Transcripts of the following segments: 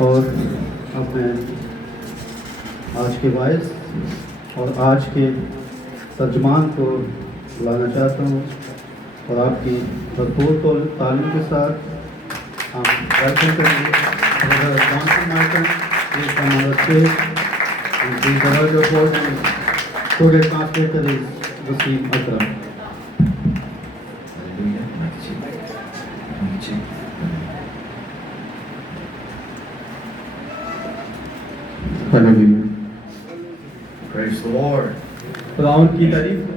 और अब मैं आज के वाइस और आज के तर्जमान को लाना चाहता हूँ और आपकी भरपूर तालीम के साथ हम वेलकम करेंगे brother Johnson Martin is from our state and please the word of God and today translator is Wasim Akram. Hallelujah. Praise the Lord. खुदावंद की तारीफ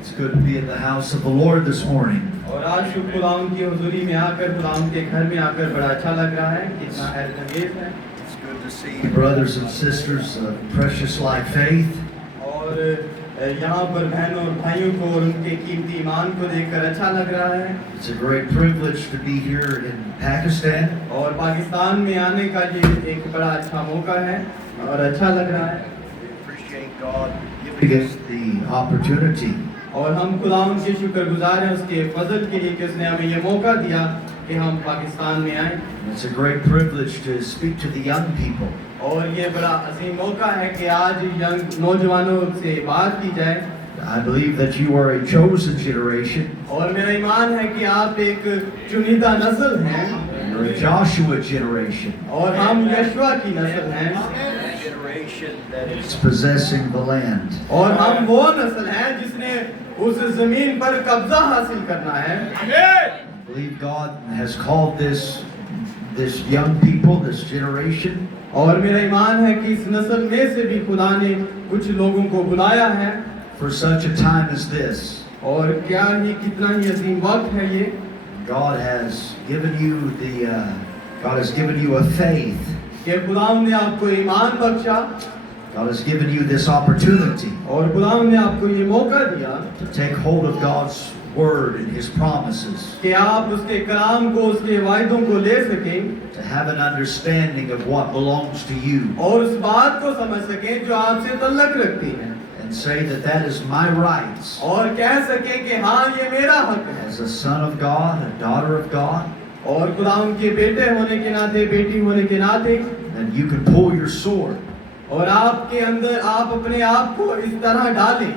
It's good to be in the house of the Lord this morning. और आज शुभ खुदावंद की हुजूरी में आकर खुदावंद के घर में आकर बड़ा अच्छा लग रहा है कितना हैरत अंगेज है It's good to see brothers and sisters of precious like faith. और यहाँ पर बहनों और भाइयों को और उनके कीमती ईमान को देखकर अच्छा लग रहा है It's a great privilege to be here in Pakistan. और पाकिस्तान में आने का ये एक बड़ा अच्छा मौका है और अच्छा लग रहा है We appreciate God giving us the opportunity. और हम खुदावंद के शुक्रगुजार हैं उसके फजल के लिए कि उसने हमें ये मौका दिया कि हम पाकिस्तान में आए It's a great privilege to speak to the young people. और ये बड़ा अजीम मौका है कि आज यंग नौजवानों से बात की जाए I believe that you are a chosen generation. और मेरा ईमान है कि आप एक चुनिंदा नस्ल हैं You're a Joshua generation. और हम यशवा की नस्ल हैं A generation that is possessing the land. और हम वो नस्ल हैं जिसने उस जमीन पर कब्जा हासिल करना है I believe God has called this young people, this generation, और मेरा ईमान है कि इस नस्ल में से भी खुदा ने कुछ लोगों को बुलाया है for such a time as this. और क्या ही कितना ही अजीम वक्त है ये God has given you a faith. कि खुदा ने आपको ईमान बख्शा God has given you this opportunity और खुदा ने आपको ये मौका दिया to take hold of God's word and His promises, कि आप उसके कलाम को उसके वायदों को ले सकें to have an understanding of what belongs to you, और उस बात को समझ सकें जो आपसे तल्लक रखती है and say that is my rights और कह सकें कि हाँ ये मेरा हक है as a son of God, a daughter of God. और खुदा उनके बेटे होने के नाते बेटी होने के नाते And you can pull your sword. और आपके अंदर आप अपने आप को इस तरह डालें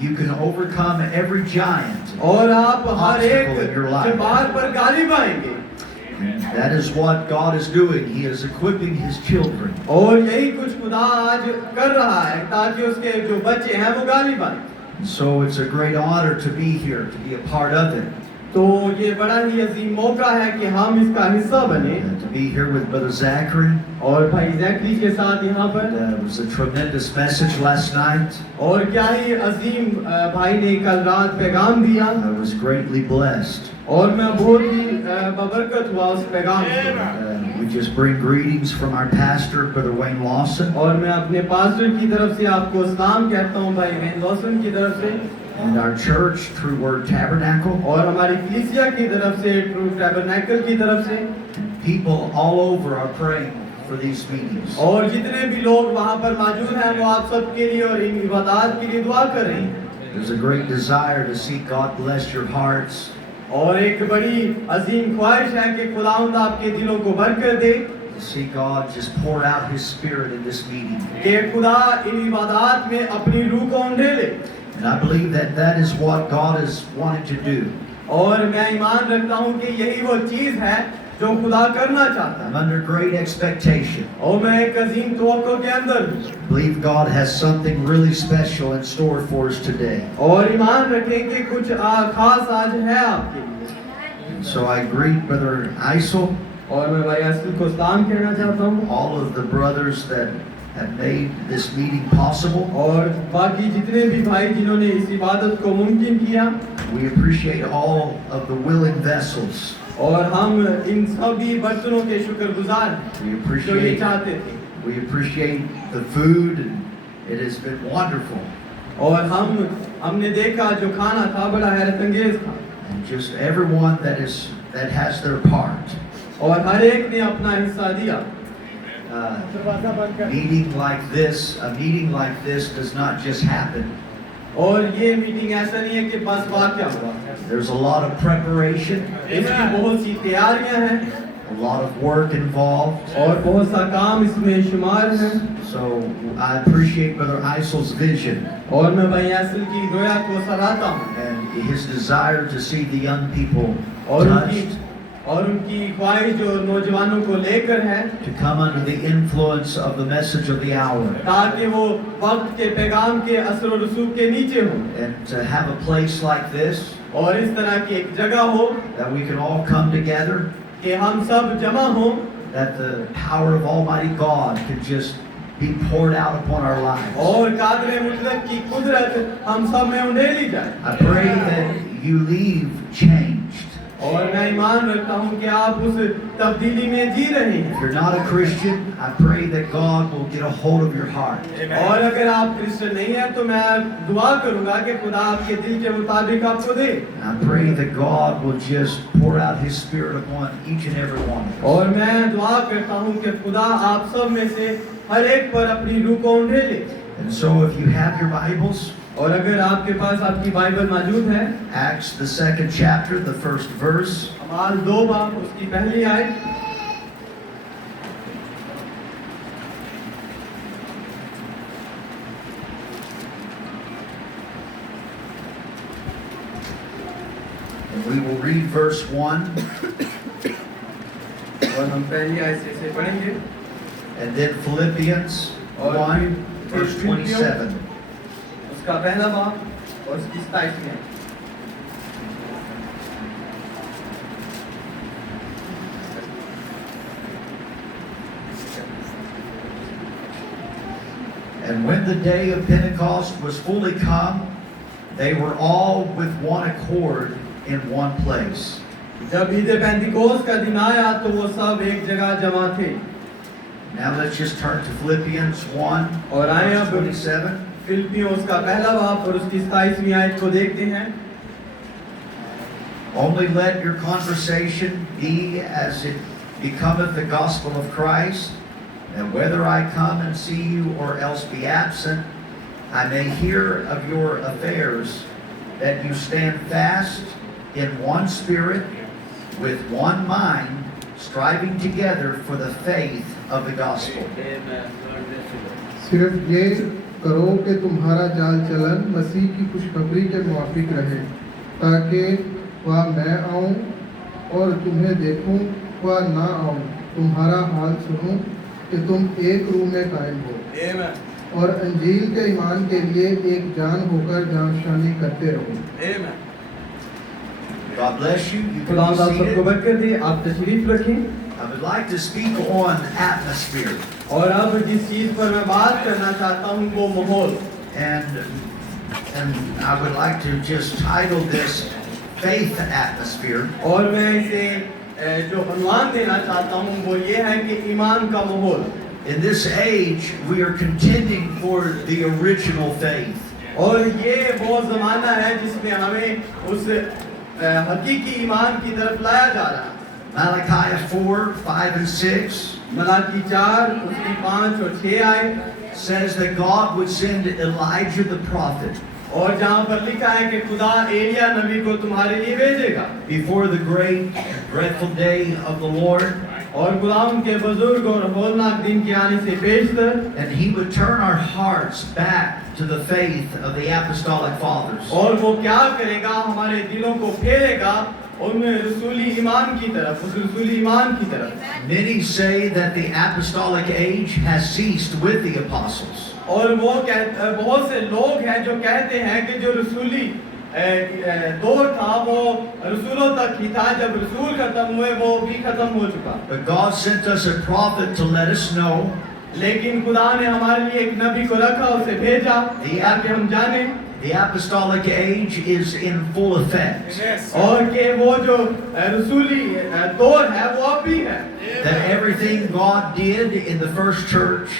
You can overcome every giant. और आप हर एक Obstacle in your life. दीवार पर गालिब आएंगे And that is what God is doing. He is equipping His children. और यही कुछ खुदा आज कर रहा है ताकि उसके जो बच्चे हैं वो गालिब आए And so it's a great honor to be here, to be a part of it. तो ये बड़ा ही अजीम मौका है कि हम इसका हिस्सा बने And to be here with Brother Zachary. और भाई जैकली के साथ यहाँ पर It was a tremendous message last night. और क्या ही अजीम भाई ने कल रात पैगाम दिया I was greatly blessed. और मैं बहुत ही बबरकत हुआ उस पैगाम से We just bring greetings from our pastor, Brother Wayne Lawson, और मैं अपने पास्टर की तरफ से आपको सलाम कहता हूँ भाई वेन लॉसन की तरफ से and our church, True Word Tabernacle. और हमारी कलीसिया की तरफ से ट्रू टैबरनैकल की तरफ से People all over are praying for these meetings. और जितने भी लोग वहाँ पर मौजूद हैं वो आप सबके लिए और इन इबादत के लिए दुआ कर रहे हैं There's a great desire to see God bless your hearts. और एक बड़ी अजीम ख्वाहिश है कि खुदावंद आपके दिलों को बरकत दे To see God just pour out His Spirit in this meeting. कि खुदा इन इबादत में अपनी रूह को उंडेले And I believe that is what God is wanting to do. और मैं ईमान रखता हूँ कि यही वो चीज़ है जो खुदा करना चाहता I'm है under great expectation. और मैं एक अजीम तवक्को के अंदर हूँ I believe God has something really special in store for us today. और ईमान रखें कि कुछ खास आज है आपके लिए And so I greet Brother Isel, और मैं भाई असल को सलाम कहना चाहता हूँ all of the brothers that have made this meeting possible. और बाकी जितने भी भाई जिन्होंने इस इबादत को मुमकिन किया We appreciate all of the willing vessels. और हम इन सभी बर्तनों के शुक्रगुजार हैं We जो ये appreciate चाहते थे we appreciate the food, and it has been wonderful. और हमने देखा जो खाना था बड़ा हैरत अंगेज था And just everyone that has their part. और हर एक ने अपना हिस्सा दिया A meeting like this does not just happen. और ये मीटिंग ऐसा नहीं है कि बस वाक़या हुआ There's a lot of preparation, इसकी बहुत सी तैयारियां हैं a a lot of work involved. और बहुत सा काम इसमें शुमार है। So I appreciate Brother Eisel's vision और मैं भाई ऐसल की रोया को सराहता हूँ and his desire to see the young people और touched, उनकी ख्वाहिश जो नौजवानों को लेकर है, to come under the influence of the message of the hour, ताकि वो वक्त के पैगाम के असर और रसूख के नीचे हो and to have a place like this और इस तरह की एक जगह हो that we can all come together, कि हम सब जमा हो, that the power of Almighty God could just be poured out upon our lives. और कादर मुतलक की कुदरत हम सब में उंडेली जाए। I pray that you leave changed. और मैं ईमान रखता हूँ कि आप उस तब्दीली में जी रहे If हैं। you're not a Christian, I pray that God will get a hold of your heart. और अगर आप क्रिश्चियन नहीं हैं तो मैं दुआ करूंगा कि खुदा आपके दिल के मुताबिक आपको दे। And I pray that God will just pour out His Spirit upon each and every one of us. और मैं दुआ करता हूँ कि खुदा आप सब में से हर एक पर अपनी रूह को उंडेले। And so if you have your Bibles, और अगर आपके पास आपकी बाइबल मौजूद है, Acts the 2nd chapter, the 1st verse, अमाल 2 बाब उसकी पहली आयत। and we will read verse 1 और हम पहली आयत से पढ़ेंगे and then Philippians 1 verse 27. उसका पहला बाब और उसकी 27वीं आयत। And when the day of Pentecost was fully come, they were all with one accord in one place. जब ईद पेंतिकोस्त का दिन आया तो वो सब एक जगह जमा थे। Now let's just turn to Philippians 1 और आए verse अब 27. फिलिपियों उसका पहला बाब और उसकी 27वीं आयत को देखते हैं। Only let your conversation be as it becometh the gospel of Christ, that whether I come and see you or else be absent, I may hear of your affairs, that you stand fast in one spirit, with one mind, striving together for the faith of the gospel. सिर्फ ये करो कि तुम्हारा चाल चलन मसीह की खुशखबरी के मुवाफिक रहे, ताकि वह मैं आऊँ और तुम्हें देखूँ, वह ना आऊँ तुम्हारा हाल सुनूँ कि तुम एक रूह में कायम हो और अंजील के ईमान के लिए एक जान होकर जानशानी करते रहो। God bless you. You खुदा can be आप सबको seated. बरकत दे। आप तशरीफ रखें। I would like to speak on atmosphere. और अब जिस चीज पर मैं बात करना चाहता हूँ वो माहौल। And I would like to just title this faith atmosphere. और मैं इसे जो अनुमान देना चाहता हूँ वो ये है कि ईमान का माहौल। In this age, we are contending for the original faith. और ये वो ज़माना है जिसमें हमें उस हकीकी ईमान की तरफ लाया जा रहा है। Malachi 4, 5 and 6 मलाकी 4 उसकी 5 और 6 आए says that God would send Elijah the prophet और जहाँ पर लिखा है कि खुदा एलिया नबी को तुम्हारे लिए भेजेगा before the great and dreadful day of the Lord, और गुलाम के बुजुर्ग और होलनाक दिन के आने से पेशतर and he would turn our hearts back to the faith of the apostolic fathers. और वो क्या करेगा, हमारे दिलों को फेरेगा उनमें रसूली ईमान की तरफ, उस रसूली ईमान की तरफ। Many say that the apostolic age has ceased with the apostles. और वो बहुत से लोग हैं जो कहते हैं कि जो रसूली दौर था वो रसूलों तक ही था, जब रसूल खत्म हुए वो भी खत्म हो चुका। But God sent us a prophet to let us know लेकिन खुदा ने हमारे लिए एक नबी को रखा, उसे भेजा ताकि हम जाने the apostolic age is in full effect. और कि वो जो रसूली दौर है वो अब भी है। That everything God did in the first church,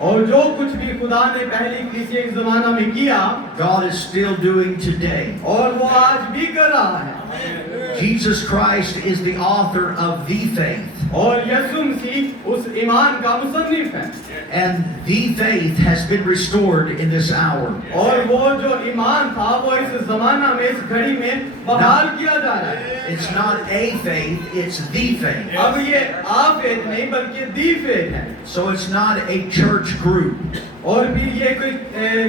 और जो कुछ भी खुदा ने पहली कलीसिया के ज़माना में किया God is still doing today. और वो आज भी कर रहा है। Jesus Christ is the author of the faith. और यीशु मसीह उस ईमान का मुसन्निफ है And the faith has been restored in this hour. और वो जो ईमान था वो इस जमाना में इस घड़ी में बहाल किया जा रहा है It's not a faith, it's the faith. अब ये आ फेथ नहीं बल्कि दी फेथ है So it's not a church group. और फिर ये कोई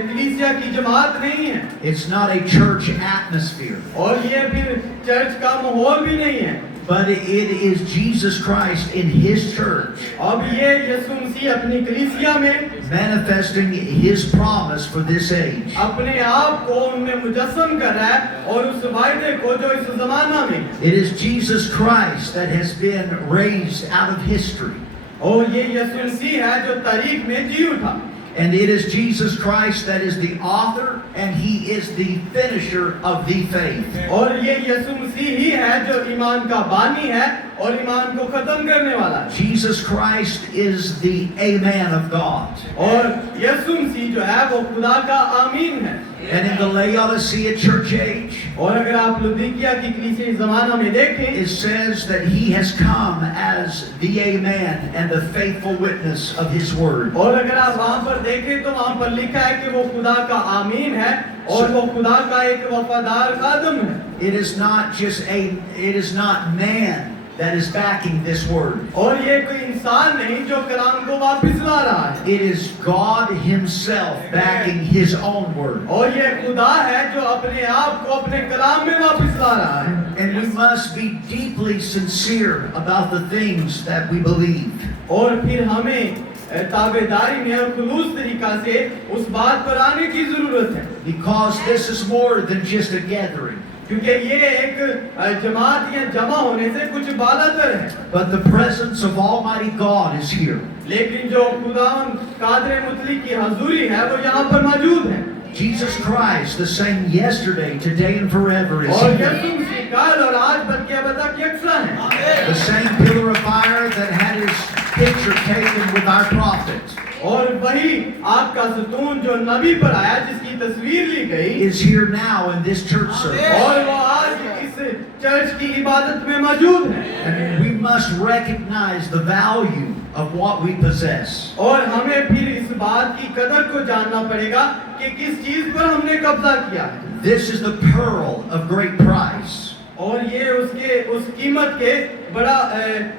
कलीसिया की जमात नहीं है It's not a church atmosphere. और ये फिर चर्च का माहौल भी नहीं है But it is Jesus Christ in His church अब ये यीशु मसीह अपनी कलीसिया में manifesting His promise for this age. अपने आप को उनमें मुजस्सम कर रहा है और उस वायदे को जो इस जमाना में It is Jesus Christ that has been raised out of history. और ये यीशु मसीह है जो तारीख में जी उठा And it is Jesus Christ that is the author and He is the finisher of the faith. और ये यीशु मसीह ही है जो ईमान का बानी है और ईमान को खत्म करने वाला है Jesus Christ is the Amen of God. और यीशु मसीह जो है वो खुदा का आमीन है And in the Laodicea church age, और अगर आप लुदीकिया की कलीसिया ज़माना में देखें it says that He has come as the Amen and the faithful witness of His word. और अगर आप वहाँ पर देखें तो वहाँ पर लिखा है कि वो खुदा का आमीन है और वो खुदा का एक वफादार खादम है It is not man that is backing this word. और ये कोई इंसान नहीं जो कलाम को वापस ला रहा है It is God Himself backing His own word. और ये खुदा है जो अपने आप को अपने कलाम में वापस ला रहा है And we must be deeply sincere about the things that we believe. और फिर हमें ताबेदारी में और खुलूस तरीका से उस बात पर आने की जरूरत है Because this is more than just a gathering. क्योंकि ये एक जमात या जमा होने से कुछ बालातर है But the presence of Almighty God is here. लेकिन जो खुदावन कादर मुतली की हजूरी है वो यहाँ पर मौजूद है Jesus Christ, the same yesterday, today, and forever, is और here. यीशु मसीह कल और आज बल्कि अब तक यकसा है The same pillar of fire that had His picture taken with our prophet और वही आपका सतून जो नबी पर आया जिसकी तस्वीर ली गई is here now in this church service. और वो आज इस चर्च की इबादत में मौजूद है And we must recognize the value of what we possess. और हमें फिर इस बात की कदर को जानना पड़ेगा कि किस चीज पर हमने कब्जा किया है This is the pearl of great price. और ये उसके उस कीमत के बड़ा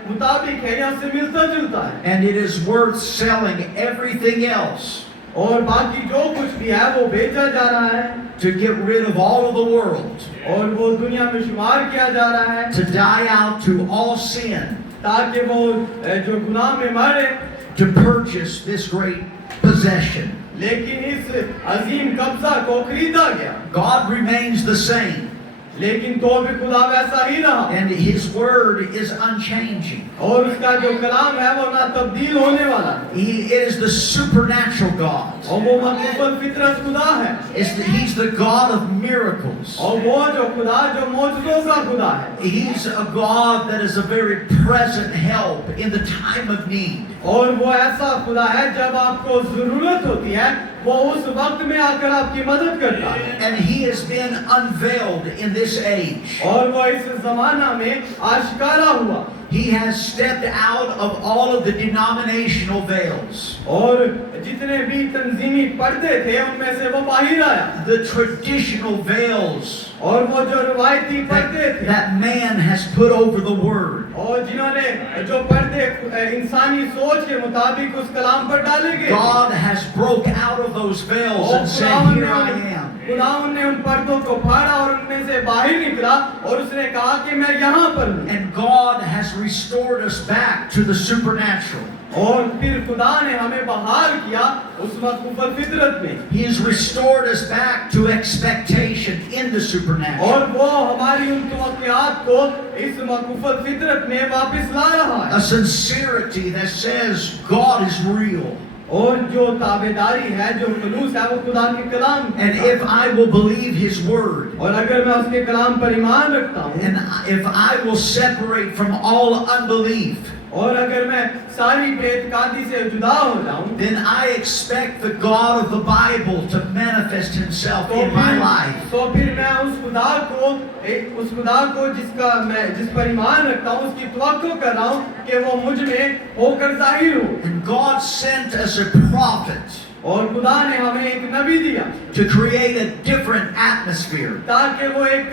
मुताबिक है या से मिलता जुलता है And it is worth selling everything else और बाकी जो कुछ भी है वो बेचा जा रहा है to get rid of all of the world, और वो दुनिया में शुमार किया जा रहा है to die out to all sin, ताकि वो जो गुनाह में मरे to purchase this great possession. लेकिन इस अजीम कब्जा को खरीदा गया God remains the same, लेकिन तो भी खुदा वैसा ही रहा and His word is unchanging. और उसका जो कलाम है वो ना तब्दील होने वाला है It is the supernatural God. और वो मकबूल फितरत खुदा है He's the God of miracles. और वो जो खुदा जो मौजूदों का खुदा है He's a God that is a very present help in the time of need. और वो ऐसा खुदा है जब आपको जरूरत होती है वो उस वक्त में आकर आपकी मदद करता है And He has been unveiled in this age. और वो इस जमाना में आश्कारा हुआ He has stepped out of all of the denominational veils. और जितने भी तंजीमी पर्दे थे उनमें से वो बाहर आया The traditional veils और वो जो रवायती पर्दे थे that man has put over the word. और जिन्होंने जो पर्दे इंसानी सोच के मुताबिक उस कलाम पर डाले गए God has broke out of those veils and said, Here I am. खुदावन ने उन पर्दों को फाड़ा और उनमें से बाहर निकला और उसने कहा कि मैं यहाँ पर हूँ And God has restored us back to the supernatural. और फिर खुदा ने हमें बहाल किया उस मकबूल फितरत में He has restored us back to expectation in the supernatural. और वो हमारी उन तवक्कुआत को इस मकबूल फितरत में वापस ला रहा है A sincerity that says God is real. और जो ताबेदारी है जो खलूस है वो खुदा के कलाम And if I will believe His word, और अगर मैं उसके कलाम पर ईमान रखता हूँ and if I will separate from all unbelief, और अगर मैं सारी बेतकादी से जुदा हो जाऊं, then I expect the God of the Bible to manifest himself in my life. तो फिर मैं उस खुदा को जिस पर ईमान रखता हूँ उसकी तवक्को कर रहा हूँ कि वो मुझ में होकर जाहिर हो। And God sent us a prophet और खुदा ने हमें एक नबी दिया to create a different atmosphere, ताकि वो एक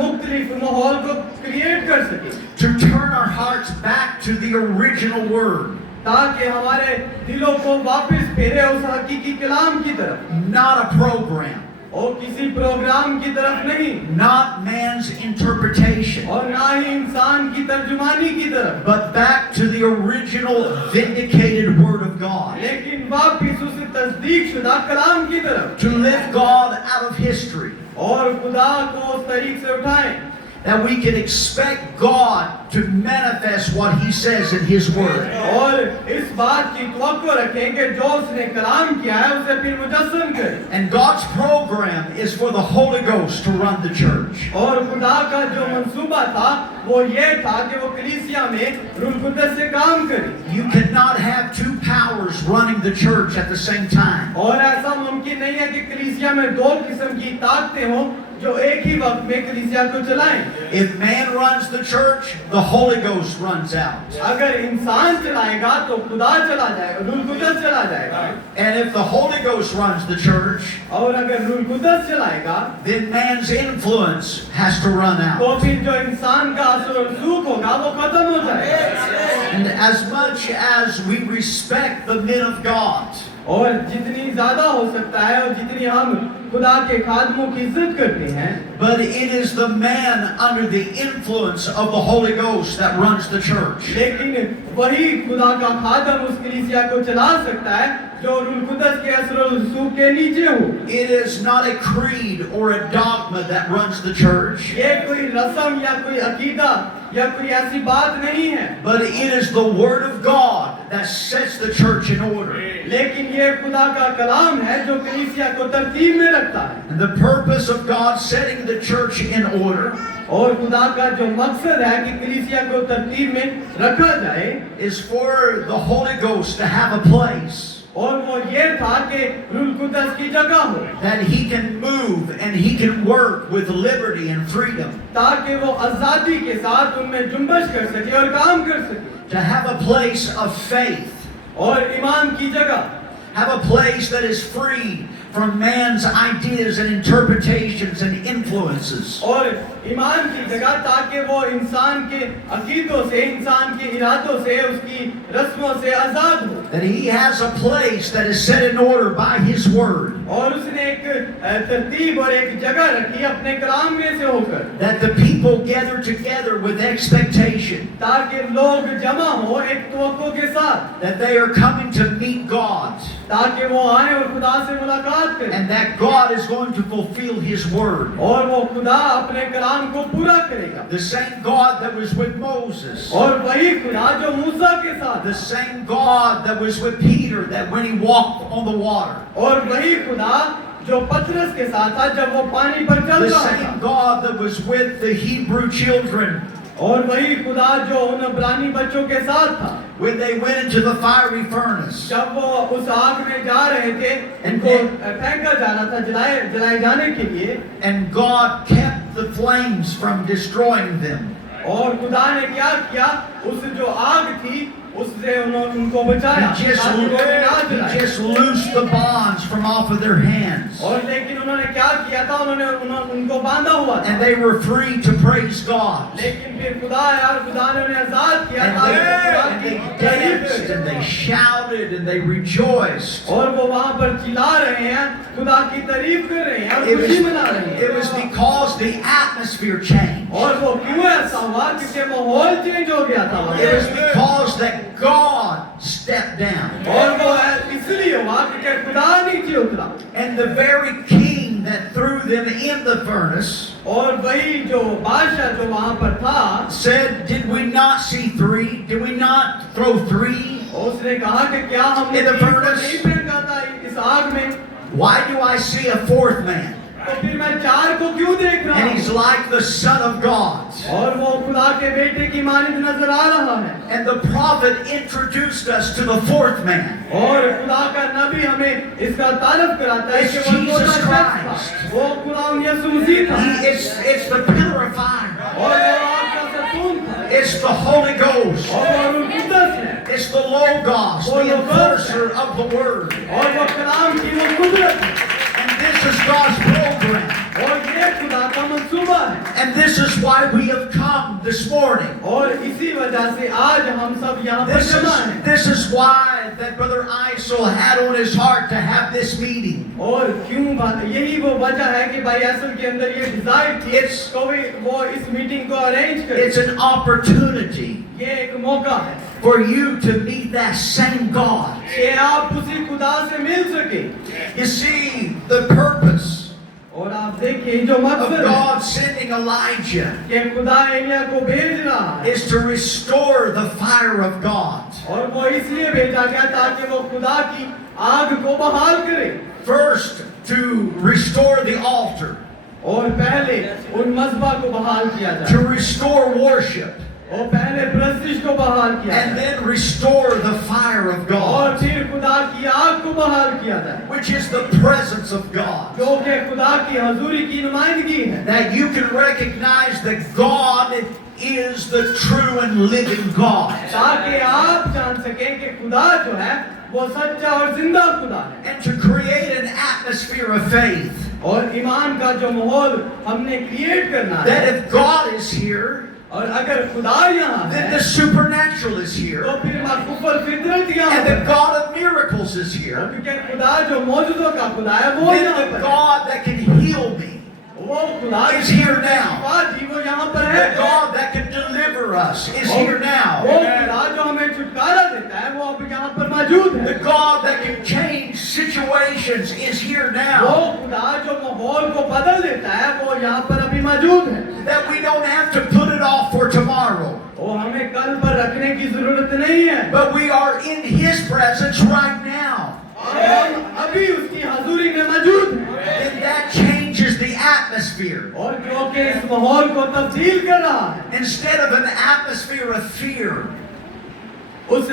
मुख्तलिफ माहौल को क्रिएट कर सके, to turn our hearts back to the original word, ताकि हमारे दिलों को वापस फेरे उस हकीकी कलाम की तरफ, not a program, और किसी प्रोग्राम की तरफ नहीं, not man's interpretation, और ना ही इंसान की तर्जुमानी की तरफ, but back to the original vindicated word of God, लेकिन वापस उस तस्दीक शुदा कलाम की तरफ, to lift God out of history, और खुदा को उस तरीक से उठाएं that we can expect God to manifest what he says in his word. और इस बात की तवक्को रखें कि जो उसने कलाम किया है उसे फिर मुजस्सम करें। And God's program is for the Holy Ghost to run the church. और खुदा का जो मंसूबा था वो ये था कि वो कलीसिया में रूह कुद्दस से काम करे। You cannot have two powers running the church at the same time. और ऐसा मुमकिन नहीं है कि कलीसिया में दो किस्म की ताकतें हों जो एक ही वक्त में कलीसिया को चलाएं। If man runs the church, the Holy Ghost runs out. अगर इंसान चलाएगा तो खुदा चला जाएगा, रूह कुद्दस चला जाएगा। And if the Holy Ghost runs the church, और अगर रूह कुद्दस चलाएगा then man's influence has to run तो out. फिर जो इंसान का असर और रसूख होगा वो खत्म हो जाएगा। And as much as we respect the men of God, और जितनी ज्यादा हो सकता है और जितनी हम खुदा के खादमों की इज्जत करते हैं, but it is the man under the influence of the Holy Ghost that runs the church. लेकिन वही खुदा का खादम उस कलीसिया को चला सकता है जो रूह कुद्दस के असर और रसूख के नीचे हो। It is not a creed or a dogma that runs the church, ये कोई रस्म या कोई अकीदा या कोई ऐसी बात नहीं है, but it is the Word of God that sets the church in order. लेकिन ये खुदा का कलाम है जो कलीसिया को तरतीब में रखता है। And the purpose of God setting the church in order और खुदा का जो मकसद है कि कलीसिया को तरतीब में रखा जाए is for the Holy Ghost to have a place और वो ये था कि रूह कुद्दस की जगह हो that he can move and he can work with liberty and freedom, ताकि वो आजादी के साथ उनमें जुम्बश कर सके और काम कर सके, to have a place of faith, और ईमान की जगह, have a place that is free from man's ideas and interpretations and influences. और ईमान की जगह ताकि वो इंसान के अकीदों से, इंसान के इरादों से, उसकी रस्मों से आजाद हो। That he has a place that is set in order by his word. और उसने एक तरतीब और एक जगह रखी अपने कलाम में से होकर, That the people gather together with expectation. ताकि लोग जमा हो एक तवक्को के साथ, That they are coming to meet God. ताकि वो आए और खुदा से मुलाकात करें, And that God is going to fulfill his word. और वो खुदा अपने कलाम को पूरा करेगा। The same God that was with Moses. और वही खुदा जो मूसा के साथ, The same God that was with Peter, that when he walked on the water. और वही खुदा जो पतरस के साथ था जब वो पानी पर चल The रहा same था, God that was with the Hebrew children और वही खुदा जो उन इब्रानी बच्चों के साथ था when they went into the fiery furnace. जब वो उस आग में जा रहे थे, उनको फेंका जा रहा था जलाए जाने के लिए, And God kept the flames from destroying them. और खुदा ने क्या किया, उस जो आग थी उससे उनको बचाया, He just, ताकि वो ना he जलाए। just loosed the bonds from off of their hands. और लेकिन उन्होंने क्या किया था, उनको बांधा हुआ था, And they were free to praise God. लेकिन फिर खुदा यार खुदा ने उन्हें आजाद किया And ताकि they, खुदा and की they तारीफ danced करें। and they shouted and they rejoiced. और वो वहां पर चिल्ला रहे हैं, खुदा की तारीफ कर रहे हैं और It was, खुशी मना रहे it was हैं। because the atmosphere changed. और वो क्यों ऐसा हुआ, क्योंकि माहौल चेंज हो गया था वहाँ It was पे। because that God stepped down. और वो इसलिए हुआ क्योंकि खुदा नीचे उतरा, And the very king that threw them in the furnace और वही जो बादशाह जो वहां पर था said, Did we not see three? Did we not throw three? उसने कहा कि क्या हमने In the तीन को furnace? नहीं फेंका था इस आग में, Why do I see a fourth man? तो फिर मैं 4 को क्यों देख रहा And हूँ? he's like the Son of God. और वो खुदा के बेटे की मानिंद नजर आ रहा है। And the prophet introduced us to the fourth man. और खुदा का नबी हमें इसका तारफ कराता है कि वो Jesus चौथा शख्स Christ. था। वो खुदा यीशु मसीह था। It's the pillar of fire. और वो आपका सतून था। It's the Holy Ghost. और वो रूह कुद्दस है। It's the Logos, the enforcer of the Word. और वो कलाम की वो कुदरत है। And this is God's program. और ये खुदा का मंसूबा है। And this is why we have come this morning. और इसी वजह से आज हम सब यहाँ पर जमा हैं। This is why that Brother Isel had on his heart to have this meeting. और क्यों बात, यही वो वजह है कि भाई असल के अंदर ये डिजायर थी वो इस मीटिंग को अरेंज करे। It's an opportunity ये एक मौका है for you to meet that same God. कि आप उसी खुदा से मिल सके। You see, the purpose और आप देखिए जो of मकसद है God sending Elijah कि खुदा एलिया को भेज रहा है is to restore the fire of God. और वो इसलिए भेजा गया ताकि वो खुदा की आग को बहाल करे। First, to restore the altar, और पहले उन मज़बा को बहाल किया to जाए restore worship, और पहले प्रस्तिश को बहाल किया and जाए then restore the fire of और God, फिर खुदा की आग को बहाल किया जाए which is the presence of God. जो कि खुदा की हजूरी की नुमाइंदगी है। That you can recognize that God is the true and living God. ताकि आप जान सकें कि खुदा जो है वो सच्चा और जिंदा खुदा है। And to create an atmosphere of faith. और ईमान का जो माहौल हमने क्रिएट करना That है if God is here, और अगर खुदा यहाँ then है the supernatural is तो here. फिर माकूफल फितरत यहाँ And the है। God of miracles is और here. क्योंकि खुदा जो मौजूदों का खुदा है वो Then यहाँ the पर है। God that can heal me, वो खुदा is here now. जी वो यहाँ पर the है। God that can deliver us is और here now. वो खुदा जो हमें छुटकारा देता है वो अब यहाँ पर मौजूद The है। God that can change situations is here वो now. खुदा जो माहौल को बदल देता है वो यहाँ पर अभी मौजूद है। That we don't have to put it off for tomorrow. वो हमें कल पर रखने की जरूरत नहीं है। But we are in His presence right now. हम अभी उसकी हजूरी में मौजूद हैं। Then that changes the atmosphere. और क्योंकि इस माहौल को तब्दील कर रहा है Instead of an atmosphere of fear, उस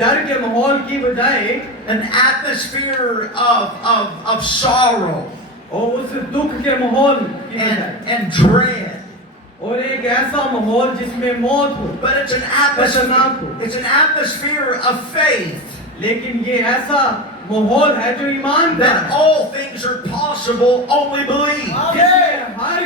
डर के माहौल की बजाय an atmosphere of sorrow और उस दुख के माहौल की बजाय and dread. और एक ऐसा माहौल जिसमें मौत हो But it's an atmosphere of faith. लेकिन ये ऐसा माहौल है जो ईमान का That है all things are possible, only believe. जिसमें हर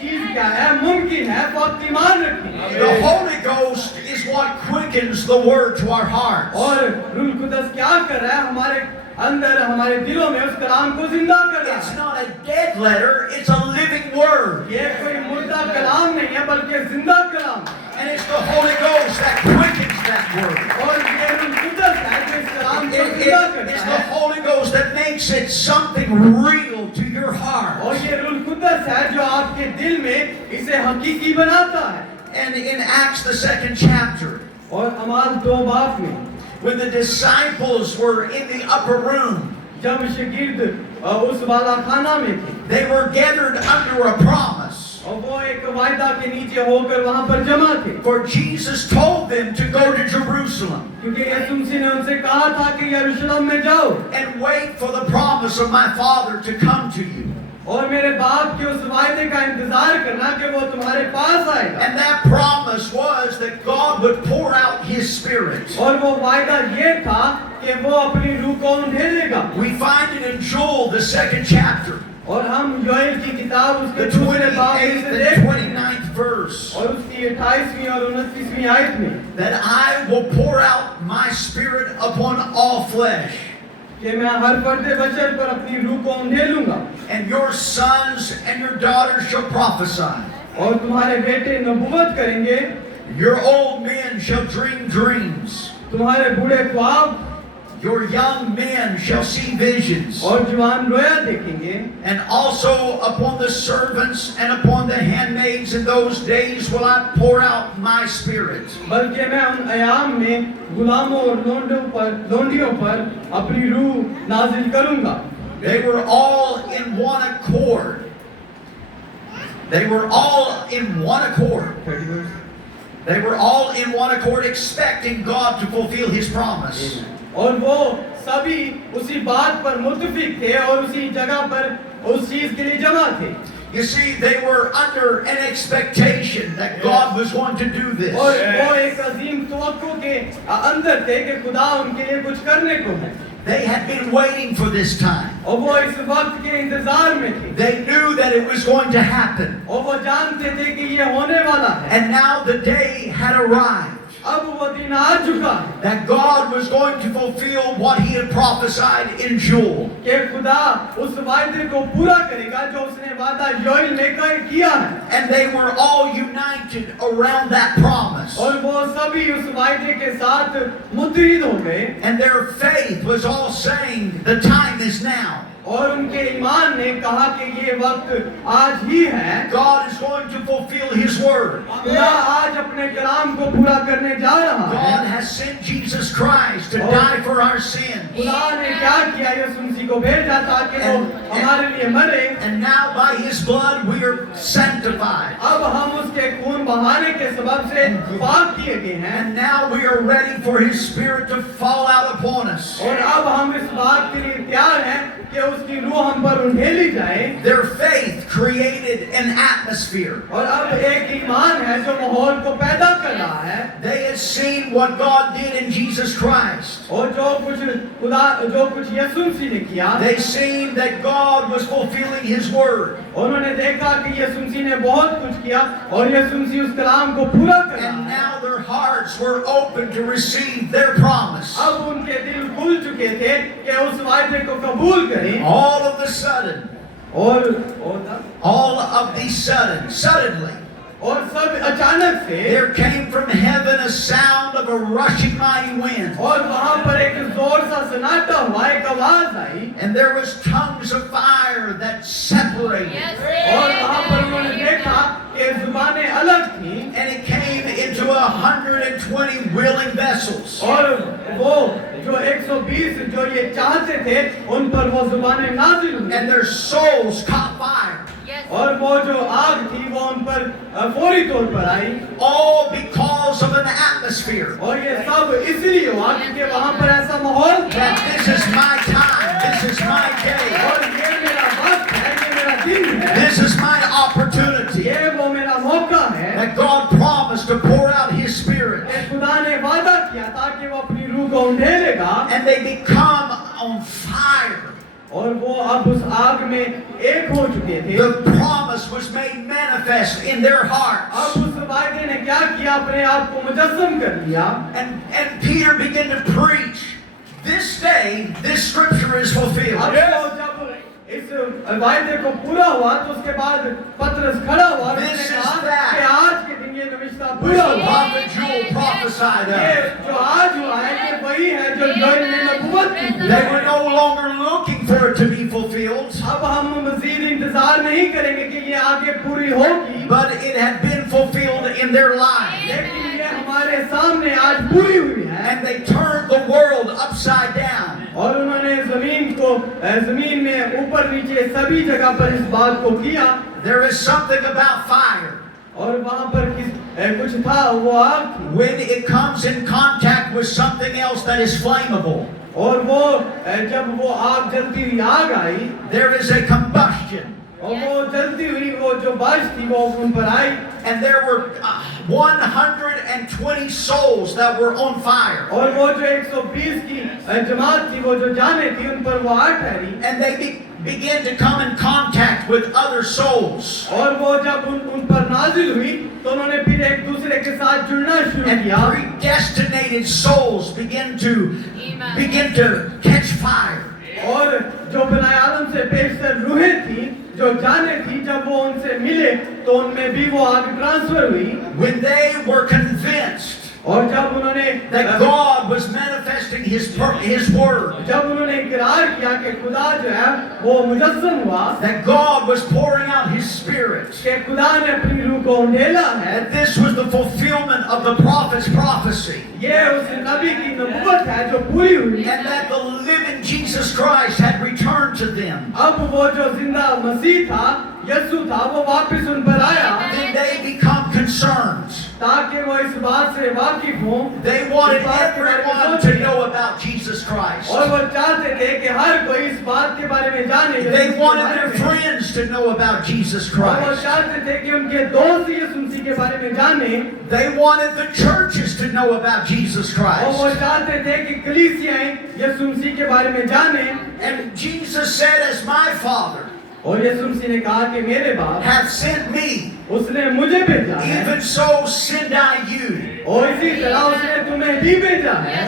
चीज क्या है मुमकिन है फक्त ईमान रखिए The Holy Ghost is what quickens the word to our hearts. और रूह कुदस क्या कर रहा है हमारे अंदर हमारे दिलों में उस कलाम को जिंदा कर रहा It's है। not a dead letter, it's a living word. ये कोई मुर्दा कलाम नहीं है बल्कि जिंदा कलाम है। And it's the Holy Ghost that quickens that word. और ये रूह कुदस है जो इस कलाम को It's जिंदा the करता है Holy Ghost that makes it something real to your और heart. ये रूह कुदस है जो आपके दिल में इसे हकीकी बनाता है। And in Acts the 2nd chapter, और अमाल 2 बाब में when the disciples were in the upper room, जब शागिर्द उस वाला खाना में थे they were gathered under a promise. और वो एक वायदा के नीचे होकर वहां पर जमा थे For Jesus told them to go to Jerusalem क्योंकि यीशु मसीह ने उनसे कहा था कि यरूशलेम में जाओ and wait for the promise of my Father to come to you. और मेरे बाप के उस वायदे का इंतजार करना कि वो तुम्हारे पास आएगा। And that promise was that God would pour out His Spirit. और वो वायदा ये था कि वो अपनी रूह को उंडेलेगा। We find it in Joel, the 2nd chapter, और हम योएल की किताब उसके the दूसरे बाब में 28th से and देखते हैं 29th verse, और उसकी 28वीं और 29वीं आयत में that I will pour out my Spirit upon all flesh, कि मैं हर पर्दे बशर पर अपनी रूह को उंडेलूंगा and your sons and your daughters shall prophesy. और तुम्हारे बेटे नबूवत करेंगे, Your old men shall dream dreams. तुम्हारे बूढ़े ख्वाब Your young men shall see visions. और जवान रोया देखेंगे। And also upon the servants and upon the handmaids in those days will I pour out my Spirit. बल्कि मैं उन अयाम में गुलामों और लोंडियों पर अपनी रूह नाजिल करूंगा। They were all in one accord. They were all in one accord. 30 verse. They were all in one accord, expecting God to fulfill His promise. और वो सभी उसी बात पर मुत्तफिक थे और उसी जगह पर उस चीज के लिए जमा थे. You see, they were under an expectation that God was going to do this. और वो एक अजीम तवक्को के अंदर थे कि खुदा उनके लिए कुछ करने को है. They had been waiting for this time. और वो इस वक्त के इंतजार में थे. They knew that it was going to happen. और वो जानते थे कि ये होने वाला है. And now the day had arrived अब वो दिन आ चुका है that God was going to fulfill what He had prophesied in Joel. कि खुदा उस वायदे को पूरा करेगा जो उसने वादा योएल में किया है. And they were all united around that promise. और वो सभी उस वायदे के साथ मुत्तहिद हो गए. And their faith was all saying, the time is now. और उनके ईमान ने कहा कि ये वक्त आज ही है. God is going to fulfill His word. खुदा आज अपने कलाम को पूरा करने जा रहा God है. has sent Jesus Christ to die for our sins. खुदा ने क्या किया, यीशु मसीह को भेजा ताकि वो हमारे लिए मरे. And now by His blood we are sanctified. अब हम उसके खून बहाने के सबब से पाक किए गए हैं. And now we are ready for His Spirit to fall out upon us. और अब हम इस बात के लिए तैयार हैं कि उसकी रूह हम पर उंडेली जाए. Their faith created an atmosphere. और अब एक ईमान है जो माहौल को पैदा कर रहा है. They had seen what God did in Jesus Christ. और जो कुछ यीशु मसीह ने किया. They seen that God was fulfilling His word. उन्होंने देखा कि यीशु मसीह ने बहुत कुछ किया और यीशु मसीह उस कलाम को पूरा कर रहा And है. now their hearts were open to receive their promise. अब उनके दिल खुल चुके थे कि उस वायदे को कबूल करें. All of a sudden, suddenly, और सब अचानक से there came from heaven a sound of a rushing mighty wind. और वहां पर एक जोर सा सन्नाटा हुआ, एक आवाज आई. And there was tongues of fire that separated. और वहां पर उन्होंने देखा कि जुबानें अलग थीं. And it came into 120 willing vessels. और वो जो 120 जो ये चाहते थे उन पर वो जुबानें नाज़िल हुई. And their souls caught fire. और वो जो आग थी वो उन पर फौरी तौर पर आई. All because of an atmosphere. और ये सब इसलिए हुआ क्योंकि वहां पर ऐसा माहौल था. That this is my time. This is my day. और ये मेरा वक्त है, ये मेरा दिन है. This is my opportunity. ये वो मेरा मौका है. That God promised to pour out His Spirit. कि खुदा ने वादा किया था कि वो अपनी रूह को उंडेलेगा. And they become on fire. और वो अब उस आग में एक हो चुके थे. The promise was made manifest in their hearts. अब उस वायदे ने क्या किया, अपने आप को मुजस्सम कर लिया. And Peter began to preach. This day, this scripture is fulfilled. अब तो जब इस वायदे को पूरा हुआ तो उसके बाद पतरस खड़ा हुआ और उसने कहा कि आज के दिन ये नविश्ता पूरा The हुआ. prophet Joel prophesied ये of. जो आज हुआ है ये वही है जो योएल ने नबूवत की थी. They were no longer looking for it to be fulfilled, अब हम मज़ीद इंतजार नहीं करेंगे कि ये आगे पूरी होगी, but it had been fulfilled in their lives. लेकिन ये हमारे सामने आज पूरी हुई है. And they turned the world upside down. और उन्होंने जमीन में ऊपर नीचे सभी जगह पर इस बात को किया. There is something about fire. और वहां पर कुछ था, वो आग थी. When it comes in contact with something else that is flammable, और वो जब वो आग जलती हुई आग आई there is a combustion. और वो जलती हुई वो जो बारिश थी वो उन पर आई. And there were 120 souls that were on fire. और वो जो 120 की जमात थी वो जो जाने थी उन पर वो आग ठहरी. And they began to come in contact with other souls. और वो जब उन पर नाजिल हुई तो उन्होंने फिर एक दूसरे के साथ जुड़ना शुरू And किया. predestinated souls begin to catch fire. और जो बनाए आदम से पेशतर रूहें थी जो जाने थी, जब वो उनसे मिले तो उनमें भी वो आग ट्रांसफर हुई. When they were convinced और जब उन्होंने that God was manifesting His word, जब उन्होंने इकरार किया कि खुदा जो है वो मुजस्सम हुआ, that God was pouring out His Spirit, कि खुदा ने अपनी रूह को उंडेला है. and this was the fulfillment of the prophet's prophecy, ये उस नबी की नबूवत है जो पूरी हुई. and that the living Jesus Jesus Christ had returned to them. अब वो जो जिंदा मसीह था, यीशु था, वो वापस उन पर आया Then they become concerned. ताकि वो इस बात से वाकिफ हों। They wanted इस बात के बारे में everyone to सोचें। know about Jesus Christ. और वो चाहते थे कि हर कोई इस बात के बारे में जाने। They यीशु के wanted बारे their में। friends to know about Jesus और वो Christ. चाहते थे कि उनके दोस्त यीशु मसीह के बारे में जाने। They wanted the churches to know about Jesus और वो Christ. चाहते थे कि कलीसियाएं यीशु मसीह के बारे में जाने। And Jesus said, as my Father और यीशु मसीह ने कहा कि मेरे बाप hath sent me, उसने मुझे भेजा है even so send I you. और इसी तरह उसने तुम्हें भी भेजा है।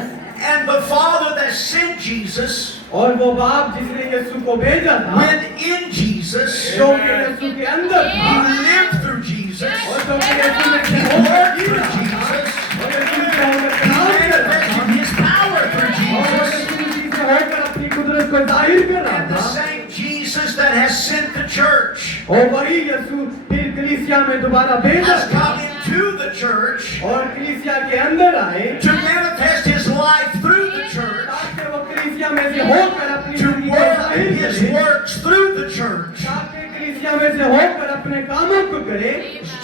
And the Father that sent Jesus, और वो बाप जिसने यीशु को भेजा था, when in Jesus, जो कि यीशु के अंदर था, he lived through Jesus, और जो कि यीशु में he से worked होकर through जी रहा था, Jesus, और यीशु में से होकर he काम कर रहा था, manifested his power through और वो Jesus. यीशु मसीह से होकर अपनी कुदरत को जाहिर कर रहा And the था। same Jesus that has sent the church और वही यीशु फिर कलीसिया में दोबारा भेजा has come into the church और कलीसिया के अंदर आए to manifest his life through the church, ताकि वो कलीसिया में से होकर अपनी to जिंदगी को work जाहिर his करे, works through the church. ताकि कलीसिया में से होकर अपने कामों को करे।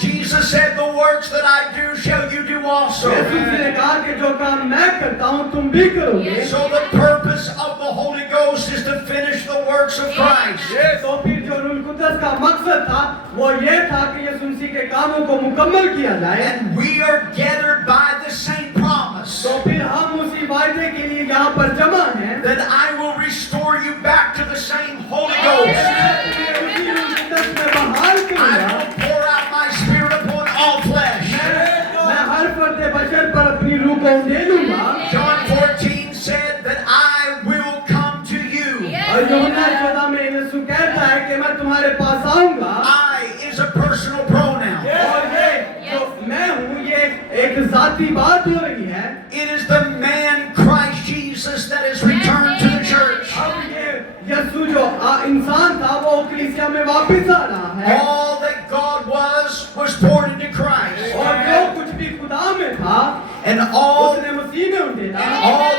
Jesus said, the works that I do shall you do also. यीशु ने कहा कि जो काम मैं करता हूँ तुम भी करोगे। So the purpose of the Holy Ghost is to finish the works of Christ. तो फिर जो रूह कुदस का मकसद था वो ये था कि यीशु मसीह के कामों को मुकम्मल किया जाए। And we are gathered by the same promise तो फिर हम उसी वायदे के लिए यहाँ पर जमा हैं that I will restore you back to the same Holy Ghost. मैं उसी रूह कुदस में बहाल I करूँगा। will pour out my spirit upon all flesh. मैं हर फर्द बशर पर अपनी रूह को उंडेलूंगा। John 14 said that I will come to you. और यूहन्ना 14 में यीशु कहता है कि मैं तुम्हारे पास आऊंगा। I is a personal pronoun. और ये जो मैं हूँ ये एक जाती बात हो रही है। It is the man Christ Jesus that is returned to the church. अब ये यीशु जो इंसान था वो कलीसिया में वापस आ रहा है। All that God was poured into Christ. और जो कुछ भी खुदा में था And all उसने मसीह में उंडेला।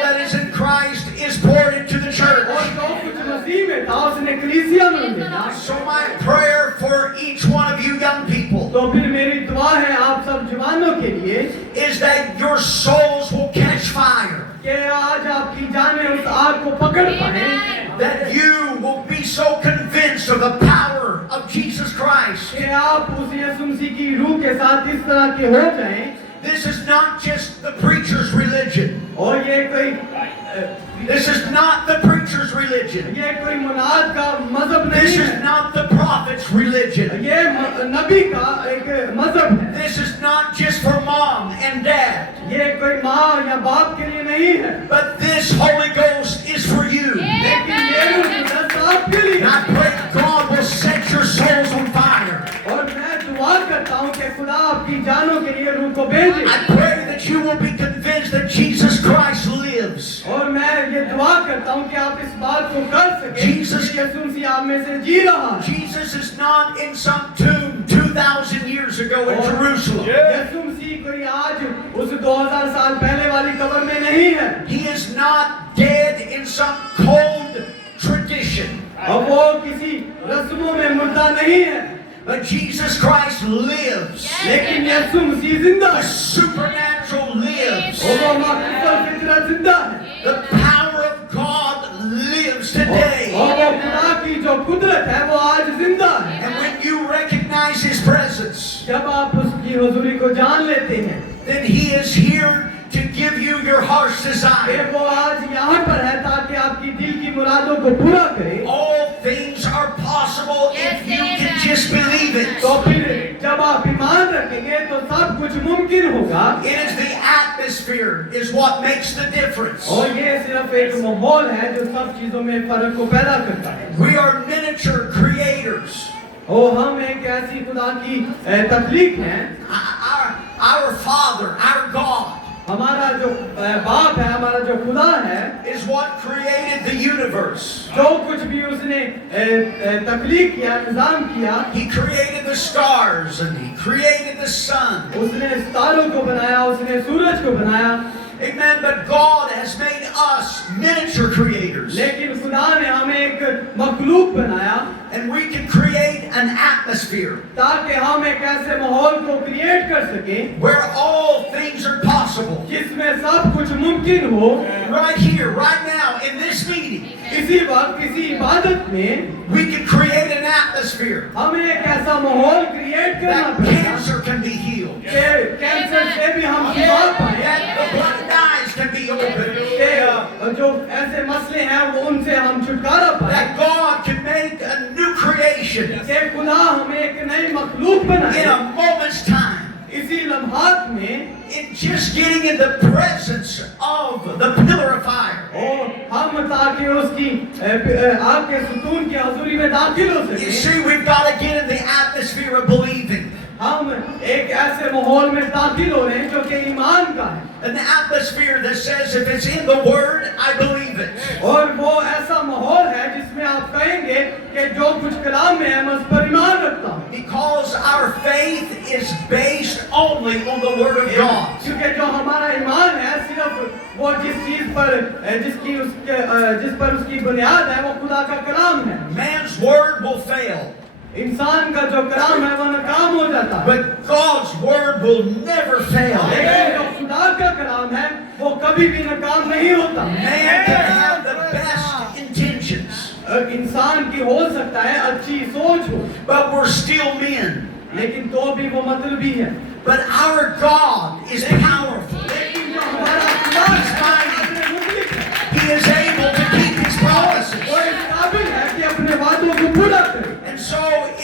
that is in Christ is poured into the और church. जो कुछ मसीह में था उसने कलीसिया में उंडेला। So my prayer for each one of you young people तो फिर मेरी दुआ है आप सब जवानों के लिए is that your souls will catch fire. कि आज आपकी जानें उस आग को पकड़ पाए। That you will be so convinced of the power of Jesus Christ. कि आप उस यीशु मसीह की रूह के साथ इस तरह के हो जाएं। This is not just the preacher's religion. और ये कोई This is not the preacher's religion. ये कोई मुनाद का मजहब नहीं This is है। not the prophet's religion. ये नबी का एक मजहब है। This is not just for mom and dad. ये कोई माँ या बाप के लिए नहीं है। But this Holy Ghost is for you. लेकिन ये रूह कुदस आपके लिए And I pray God will set your souls on fire. और मैं दुआ करता हूँ कि खुदा आपकी जानों के लिए रूह को भेजे। I pray that you will be convinced that Jesus Christ lives. और मैं ये दुआ करता हूँ कि आप इस बात को कर सकें Jesus- कि यीशु मसीह आप में से जी रहा है। Jesus is not in some tomb 2,000 years ago in Jerusalem. यीशु मसीह कोई आज उस 2000 साल पहले वाली कब्र में नहीं है। He is not dead in some cold tradition. और वो किसी रस्मों में मुर्दा नहीं है। But Jesus Christ lives. लेकिन यीशु मसीह जिंदा The है। supernatural lives. और वो माकूफल फितरत जिंदा है। The power of God lives today. और वो खुदा की जो कुदरत है वो आज जिंदा है। And when you recognize His presence, जब आप उसकी हुजूरी को जान लेते हैं then He is here to give you your heart's कि desire. वो आज यहाँ पर है ताकि आपकी दिल की मुरादों को पूरा करे। All things are possible if you can just believe it. तो फिर जब आप ईमान रखेंगे तो सब कुछ मुमकिन होगा। It is the atmosphere is what makes the difference. और ये सिर्फ एक माहौल है जो सब चीजों में फर्क को पैदा करता है। We are miniature creators. और हम एक ऐसी खुदा की तख्लीक हैं। Our Father, our God, हमारा जो बाप है, हमारा जो खुदा है, is what created the universe. जो कुछ भी उसने तख्लीक किया, निजाम किया, He created the stars and He created the sun. उसने सितारों को बनाया, उसने सूरज को बनाया। Amen. But God has made us miniature creators. लेकिन खुदा मखलूक बनाया and we can create an atmosphere ताकि हम एक ऐसे माहौल को क्रिएट कर सके where all things are possible. जिसमें सब कुछ मुमकिन हो। Right here, right now, in this meeting, इसी वक्त इसी इबादत में we can create an atmosphere हमें एक ऐसा माहौल क्रिएट करना that पड़ेगा cancer can be healed, कि कैंसर से भी हम शिफा पाएं, that the blind eyes can be opened, कि जो ऐसे मसले हैं वो उनसे हम छुटकारा पाएं, that God can make a new creation कि खुदा हमें एक नई मखलूक in बनाए a moment's time. इसी लम्हात में, In just getting in the presence of the pillar of fire. और हम ताकि उसकी आग के सुतून की हजूरी में दाखिल हो You सके। see, we've got to get in the atmosphere of believing. हम एक ऐसे माहौल में दाखिल हो रहे हैं जो कि ईमान का है, An atmosphere that says, if it's in the Word, I believe it. और वो ऐसा माहौल है जिसमें आप कहेंगे कि जो कुछ कलाम में है मैं उस पर ईमान रखता हूँ, Because our faith is based only on the Word of God. क्योंकि जो हमारा ईमान है सिर्फ वो जिस चीज पर जिस पर उसकी बुनियाद है वो खुदा का कलाम है। Man's Word will fail, इंसान का जो कलाम है वो नाकाम हो जाता है, but God's Word will never fail. लेकिन जो खुदा का कलाम है वो कभी भी नाकाम नहीं होता। Man can have the best intentions, इंसान की हो सकता है अच्छी सोच हो, but we're still men. लेकिन तो भी वो मतलबी है। But our God is powerful. लेकिन जो हमारा खुदा है, अपने मुतलिक है, He is able to keep His वो promises. इस काबिल है कि अपने वादों को पूरा करे। And so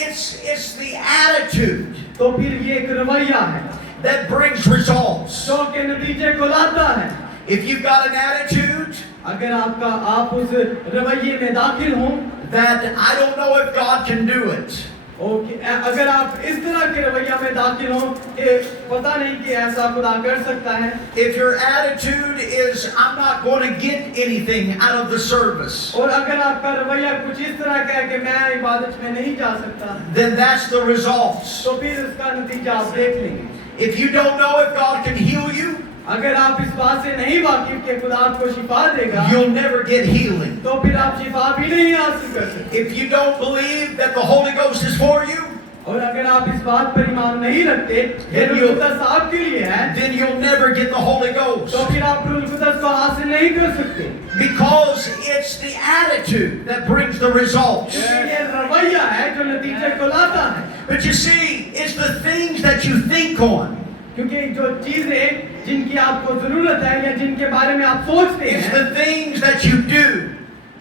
it's the attitude तो फिर ये एक रवैया है that brings results. जो के नतीजे को लाता है। If you've got an attitude अगर आप उस रवैये में दाखिल हों, that I don't know if God can do it, अगर आप इस तरह के रवैया में दाखिल हों कि पता नहीं कि ऐसा खुदा कर सकता है, if your attitude is I'm not going to get anything out of the service, और अगर आपका रवैया कुछ इस तरह का है कि मैं इबादत में नहीं जा सकता, then that's the results. तो फिर उसका नतीजा आप देख लेंगे। If you don't know if God can heal you, अगर आप इस बात से नहीं वाकिफ कि खुदा आपको शिफा देगा, you'll never get healing. तो फिर आप शिफा भी नहीं हासिल कर सकते। If you don't believe that the Holy Ghost is for you, और अगर आप इस बात पर ईमान नहीं रखते कि रूह कुदस आपके लिए है, then you'll never get the Holy Ghost. तो फिर आप रूह कुदस को हासिल नहीं कर सकते, Because it's the attitude that brings the results. ये रवैया है जो नतीजे को लाता है। But you see, it's the things that you think on. क्योंकि जो चीजें जिनकी आपको जरूरत है या जिनके बारे में आप सोचते It's हैं, the things that you do.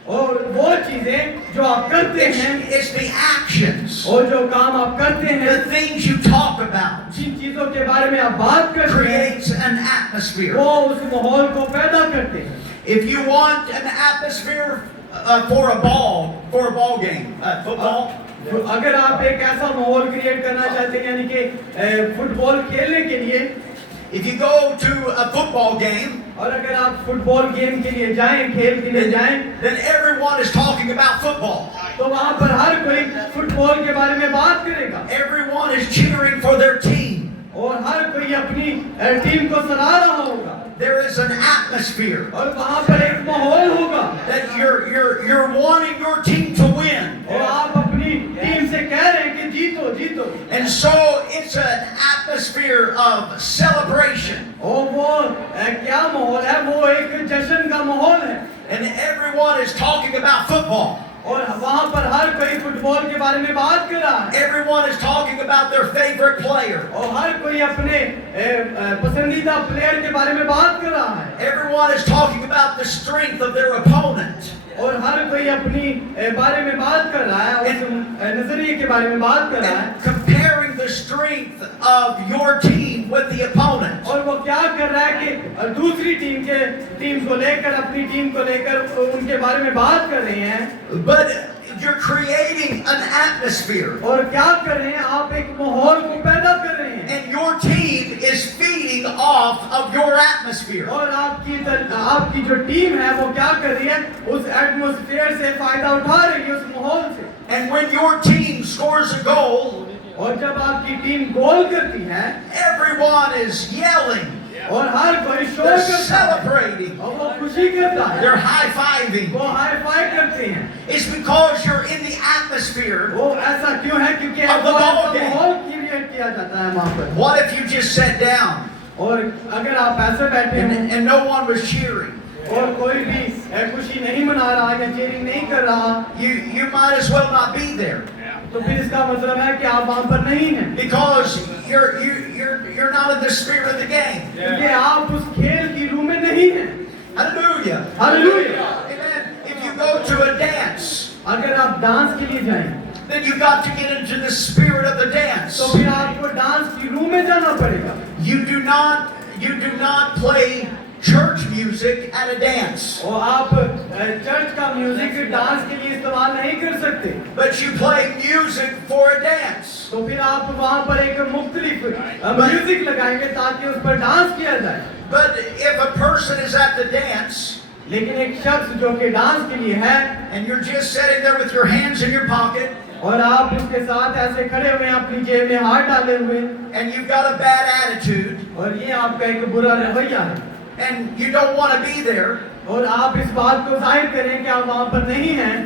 और वो चीजें जो आप करते हैं, It's the actions. और जो काम आप करते The हैं, things you talk about जिन चीजों के बारे में आप बात करते हैं, creates an atmosphere. वो उस माहौल को पैदा करते हैं। If you want an atmosphere for a ball game, football, अगर आप एक ऐसा माहौल क्रिएट करना चाहते हैं, यानी कि फुटबॉल खेलने के लिए, if you go to a football game, और अगर आप फुटबॉल गेम के लिए जाएं, खेल के लिए जाएं, then everyone is talking about football. तो वहाँ पर हर कोई फुटबॉल के बारे में बात करेगा, Everyone is cheering for their team. और हर कोई अपनी टीम को सराह रहा होगा, There is an atmosphere और वहाँ पर एक माहौल होगा, that you're wanting your team to win. और आप अपनी टीम से कह रहे हैं कि जीतो जीतो, And so it's an atmosphere of celebration. और वो क्या माहौल है, वो एक जश्न का माहौल है, And everyone is talking about football. और वहाँ पर हर कोई फुटबॉल के बारे में बात कर रहा है, Everyone is talking about their favorite player. और हर कोई अपने पसंदीदा प्लेयर के बारे में बात कर रहा है, Everyone is talking about the strength of their opponent. और हर कोई अपनी बारे में बात कर रहा है, उस नजरिए के बारे में बात कर रहा है, And comparing the strength of your team with the opponent. और वो क्या कर रहा है कि दूसरी टीम को लेकर, अपनी टीम को लेकर उनके बारे में बात कर रहे हैं, But you're creating an atmosphere. और क्या कर रहे हैं, आप एक माहौल को पैदा कर रहे हैं, And your team is feeding off of your atmosphere. और आपकी जो टीम है वो क्या कर रही है, उस एटमॉस्फेयर से फायदा उठा रही है, उस माहौल से। And when your team scores a goal, और जब आपकी टीम गोल करती है, everyone is yelling. और हर कोई शोर They're करता है, celebrating. और वो खुशी करता है, They're high-fiving. वो हाई फाइव करते हैं, It's because you're in the atmosphere. वो ऐसा क्यों है? क्योंकि अब तो ऐसा बहुत है। माहौल क्रिएट किया जाता है वहाँ पर। What if you just sat down और अगर आप ऐसे बैठे हैं and no one was cheering? और कोई भी खुशी नहीं मना रहा या चीयरिंग नहीं कर रहा, You might as well not be there तो फिर इसका मतलब है कि आप वहाँ पर नहीं हैं, because you're not in the spirit of the game. क्योंकि आप उस खेल की रूह में नहीं हैं। Hallelujah. Hallelujah. Amen. If you go to a dance, अगर आप डांस के लिए जाएं, then you got to get into the spirit of the dance. तो फिर आपको डांस की रूह में जाना पड़ेगा। You do not play church music at a dance, और आप चर्च का म्यूजिक डांस के लिए इस्तेमाल नहीं कर सकते, but you play music for a dance. तो फिर आप वहाँ पर एक मुख्तलिफ म्यूजिक लगाएंगे ताकि उस पर डांस किया जाए। But if a person is at the dance लेकिन एक शख्स जो कि डांस के लिए है and you're just sitting there with your hands in your pocket और आप उसके साथ ऐसे खड़े हुए हैं, अपनी जेब में हाथ डाले हुए, and you've got a bad attitude और ये आपका एक बुरा रवैया है, and you don't want to be there, और आप इस बात को जाहिर करें कि आप वहाँ पर नहीं हैं,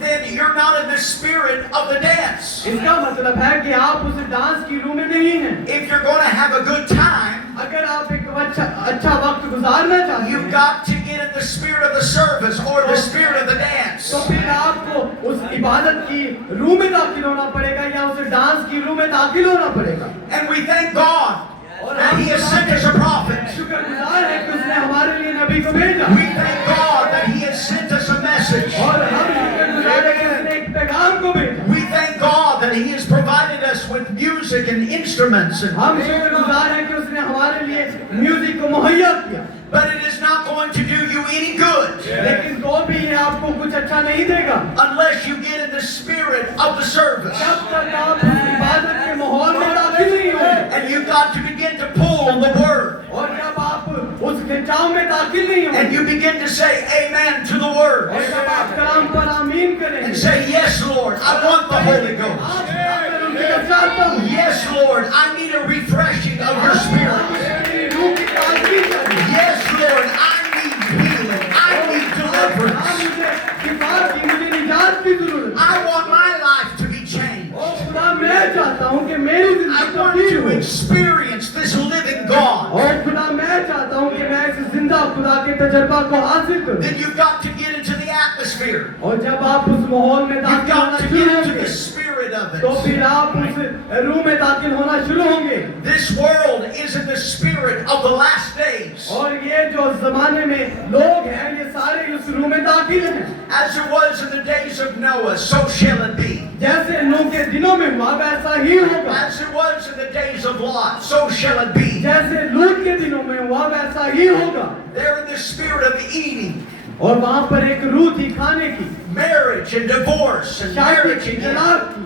then you're not in the spirit of the dance. इसका मतलब है कि आप उस डांस की रूह में नहीं हैं। If you're going to have a good time, अगर आप एक अच्छा वक्त गुजारना चाहते you've हैं, got to get in the spirit of the service or the spirit of the dance. तो फिर आपको उस इबादत की रूह में दाखिल होना पड़ेगा या उस डांस की रूह में दाखिल होना पड़ेगा। And we thank God that He has sent us a prophet. शुक्रगुजार है कि उसने हमारे लिए नबी को भेजा, We thank God that He has sent us a message. और हम शुक्रगुजार है कि उसने एक पैगाम को भेजा। We thank God that He has provided us with music and instruments. हम शुक्रगुजार हैं कि उसने हमारे लिए म्यूजिक को मुहैया किया, But it is not going to do you any good लेकिन तो भी ये आपको कुछ अच्छा नहीं देगा unless you get in the spirit of the service. जब तक आप उस इबादत के माहौल में दाखिल नहीं होंगे, And you've got to begin to pull on the word. और जब आप उस खिंचाव में दाखिल नहीं And होंगे, you begin to say amen to the word. और जब आप कलाम पर आमीन करेंगे, And say, yes, Lord, I want the Holy Ghost. आप जाकर उनके पास चाहता हूँ, Yes, Lord, I need a refreshing of your spirit. मेरी रूह की ताजगी चाहिए, Yes, Lord, I need healing. I need आप deliverance. मुझे शिफा की, मुझे निजात की जरूरत है। I want my life to be changed. और खुदा मैं चाहता हूँ कि मेरी I जिंदगी want तब्दील to हो, experience this living God. और खुदा मैं चाहता हूँ कि मैं इस जिंदा खुदा के तजर्बा को हासिल करूँ। Then you've got to get into the atmosphere. और जब आप उस माहौल में You've दाखिल होना got to शुरू get into होंगे, the spirit of तो it. फिर आप उस रूह में दाखिल होना शुरू होंगे। This world is in the spirit of the last days. और ये जो जमाने में लोग हैं, ये सारे उस रूह में दाखिल हैं। As it was in the days of Noah, so shall it be. जैसे नूह के दिनों में हुआ वैसा ही होगा, As it was in the days of Lot, so shall it be. जैसे लूत के दिनों में हुआ वैसा ही होगा। They're in the spirit of eating, और वहाँ पर एक रूह थी खाने की, marriage and divorce and शादी marriage की, again. तलाक की,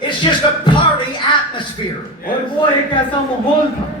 It's just a party atmosphere. और वो एक ऐसा माहौल था।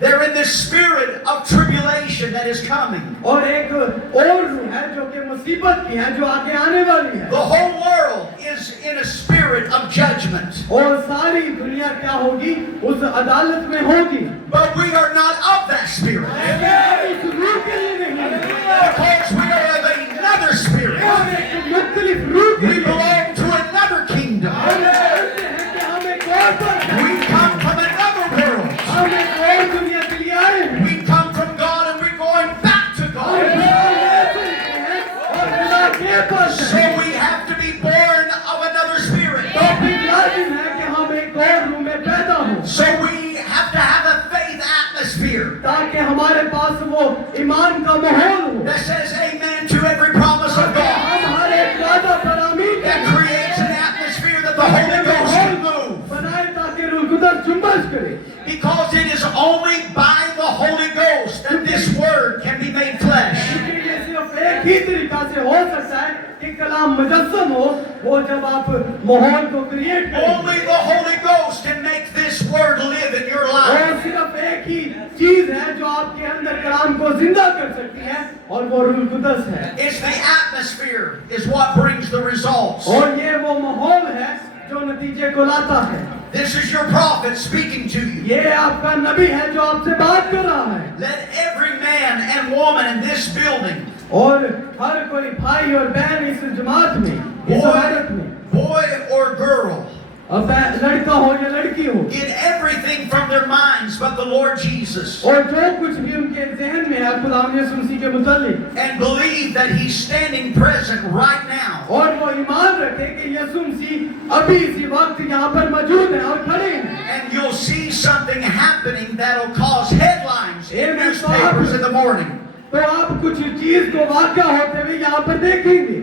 They're in the spirit of tribulation that is coming. और एक और रूह है जो कि मुसीबत की है, जो आगे आने वाली है। The whole world is in a spirit of judgment. और सारी दुनिया क्या होगी? उस अदालत में होगी। But we are not of that spirit. लेकिन उस रूह के लिए नहीं, Because we are of another spirit. हम एक मुख्तलिफ रूह के We लिए belong to another kingdom. हम जानते हैं कि हम एक और पर We come from another world. हम एक और दुनिया के लिए आए हैं। We come from God and we're going back to हम God. खुदा से हैं और खुदा के पास So हैं। we have to be born of another spirit. तो फिर लाजिम है कि हम एक और रूह में पैदा हों, So we have to have a faith atmosphere ताकि हमारे पास वो ईमान का माहौल हो, that says amen to every promise of God. हम हर एक वादा पर आमीन That करें, creates an atmosphere that the Holy Ghost can move. बनाए ताकि रूह कुदरत जुम्बश करे। Because it is only by the Holy Ghost that this word can be made flesh. क्योंकि ये सिर्फ एक ही तरीका से हो सकता है कि कलाम मुजस्सम हो, वो जब आप माहौल को क्रिएट करें। Only the Holy Ghost can make this word live in your life. और सिर्फ एक ही चीज है जो आपके अंदर कलाम को जिंदा कर सकती है, और वो रूह कुदस है। It's the atmosphere is what brings the results. और ये वो माहौल है जो नतीजे को लाता है। This is your prophet speaking to you. ये आपका नबी है जो आपसे बात कर रहा है। Let every man and woman in this building और हर कोई भाई और बहन इस जमात में, इस इबादत में, boy or girl, अब लड़का हो या लड़की हो, get everything from their minds but the Lord Jesus, और जो कुछ भी उनके ज़हन में है खुदावंद यीशु मसीह के मुतालिक, and believe that He's standing present right now. और वो ईमान रखे कि यीशु मसीह अभी इसी वक्त यहाँ पर मौजूद है और खड़े हैं। And you'll see something happening that'll cause headlines in Amen. newspapers in the morning. तो आप कुछ चीज को वाक़या होते हुए यहाँ पर देखेंगे।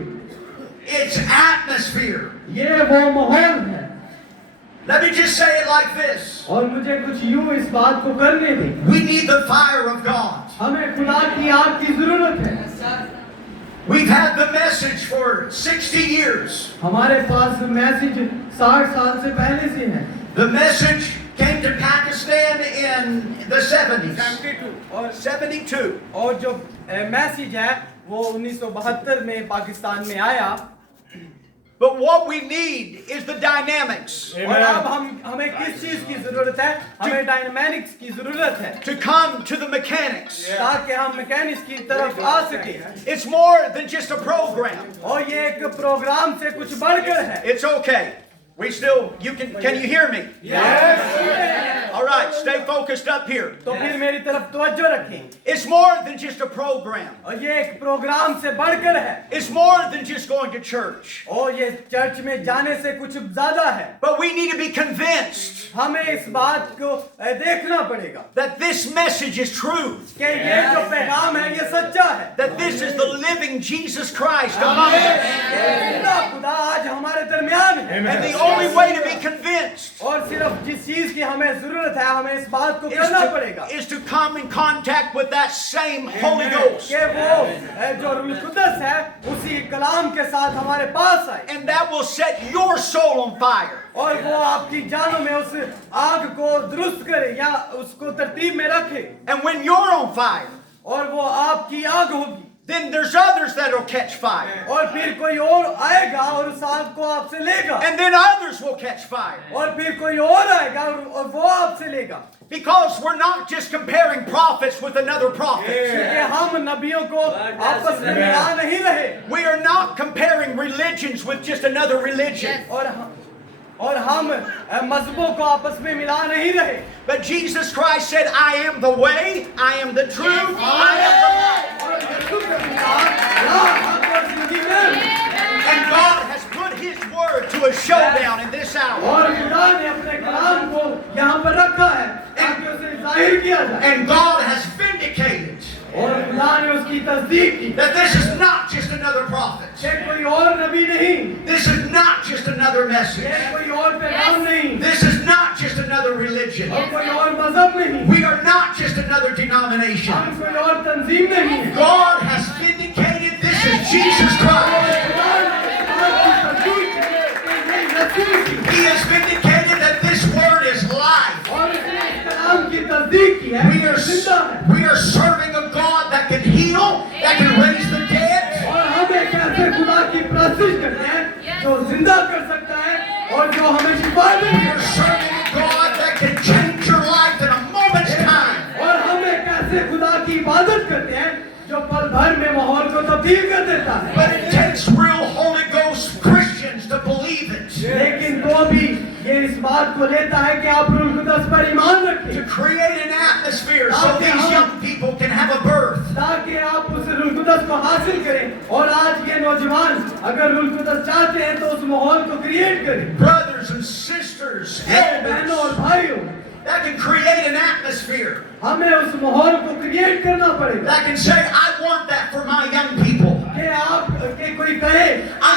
It's atmosphere. ये वो माहौल है। Let me just say it like this. और मुझे कुछ यूं इस बात को करने दें। We need the fire of God. हमें खुदा की आग की जरूरत है। We've had the message for 60 years. हमारे पास मैसेज 60 साल से पहले से है। The message came to Pakistan in the 70s. 72. और जो मैसेज है वो 1972 में पाकिस्तान में आया। But what we need is the dynamics और अब हमें किस चीज की जरूरत है? हमें डायनामिक्स की जरूरत है to come to the mechanics. ताकि हम मैकेनिक्स की तरफ आ सके। It's more than just a program. और ये एक प्रोग्राम से कुछ बढ़कर है। It's okay. We still, can you hear me? Yes. All right, stay focused up here. तो फिर मेरी तरफ तवज्जो रखें। It's more than just a program. और ये एक प्रोग्राम से बढ़कर है। It's more than just going to church. और ये चर्च में जाने से कुछ ज्यादा है। But we need to be convinced हमें इस बात को देखना पड़ेगा that this message is true. कि ये जो पैगाम है ये सच्चा है। That this is the living Jesus Christ among us. खुदा आज हमारे दरमियान है। And the only way to be convinced और सिर्फ जिस चीज की हमें जरूरत है हमें इस बात को करना पड़ेगा is to come in contact with that same Holy Ghost. कि वो जो रूह कुदस है उसी कलाम के साथ हमारे पास आए। And that will set your soul on fire. और वो आपकी जानों में उस आग को दुरुस्त करे या उसको तरतीब में रखे। And when you're on fire, और वो आपकी आग होगी। then there's others that'll catch fire. और फिर कोई और आएगा और उस आग को आपसे लेगा। And then others will catch fire. और फिर कोई और आएगा और वो आपसे लेगा। Because we're not just comparing prophets with another prophet. क्योंकि हम नबियों को आपस में मिला नहीं रहे। We are not comparing religions with just another religion. और हम मज़हबों को आपस में मिला नहीं रहे। But Jesus Christ said, I am the way, I am the truth, I am the life. And God has put His word to a showdown in this hour. और खुदा ने अपने कलाम को यहाँ पर रखा है ताकि उसे जाहिर किया जाए। And God has vindicated और खुदा ने उसकी तस्दीक की that this is not just another prophet. कि कोई और नबी नहीं, This is not just another message. कि कोई और पैगाम नहीं, This is not just another religion. और कोई और मज़हब नहीं, We are not just another denomination. हम कोई और तंजीम नहीं। God has vindicated this is Jesus Christ. He has vindicated that this word is life. और उसने इस कलाम की तस्दीक की है We are, जिंदा है। we are serving a God that can heal, that can raise the dead. और हम एक ऐसे खुदा की प्रस्तिश करते हैं जो जिंदा कर सकता है और जो हमें शिफा We देता are है। serving a God that can change your life in a moment's time. और हम एक ऐसे खुदा की इबादत करते हैं जो पल भर में माहौल को तब्दील कर देता है। But it takes real Holy Ghost Christians to believe it. लेकिन तो भी ये इस बात को लेता है कि आप रूह कुदस पर ईमान रखें To create an atmosphere so these young people can have a birth. ताकि आप उस रूह कुदस को हासिल करें। और आज के नौजवान अगर रूह कुदस चाहते हैं तो उस माहौल को क्रिएट करें। Brothers and sisters, बहनों और elders, भाइयों, that can create an atmosphere हमें उस माहौल को क्रिएट करना पड़ेगा that can say, I want that for my young people. कि आप के कोई कहे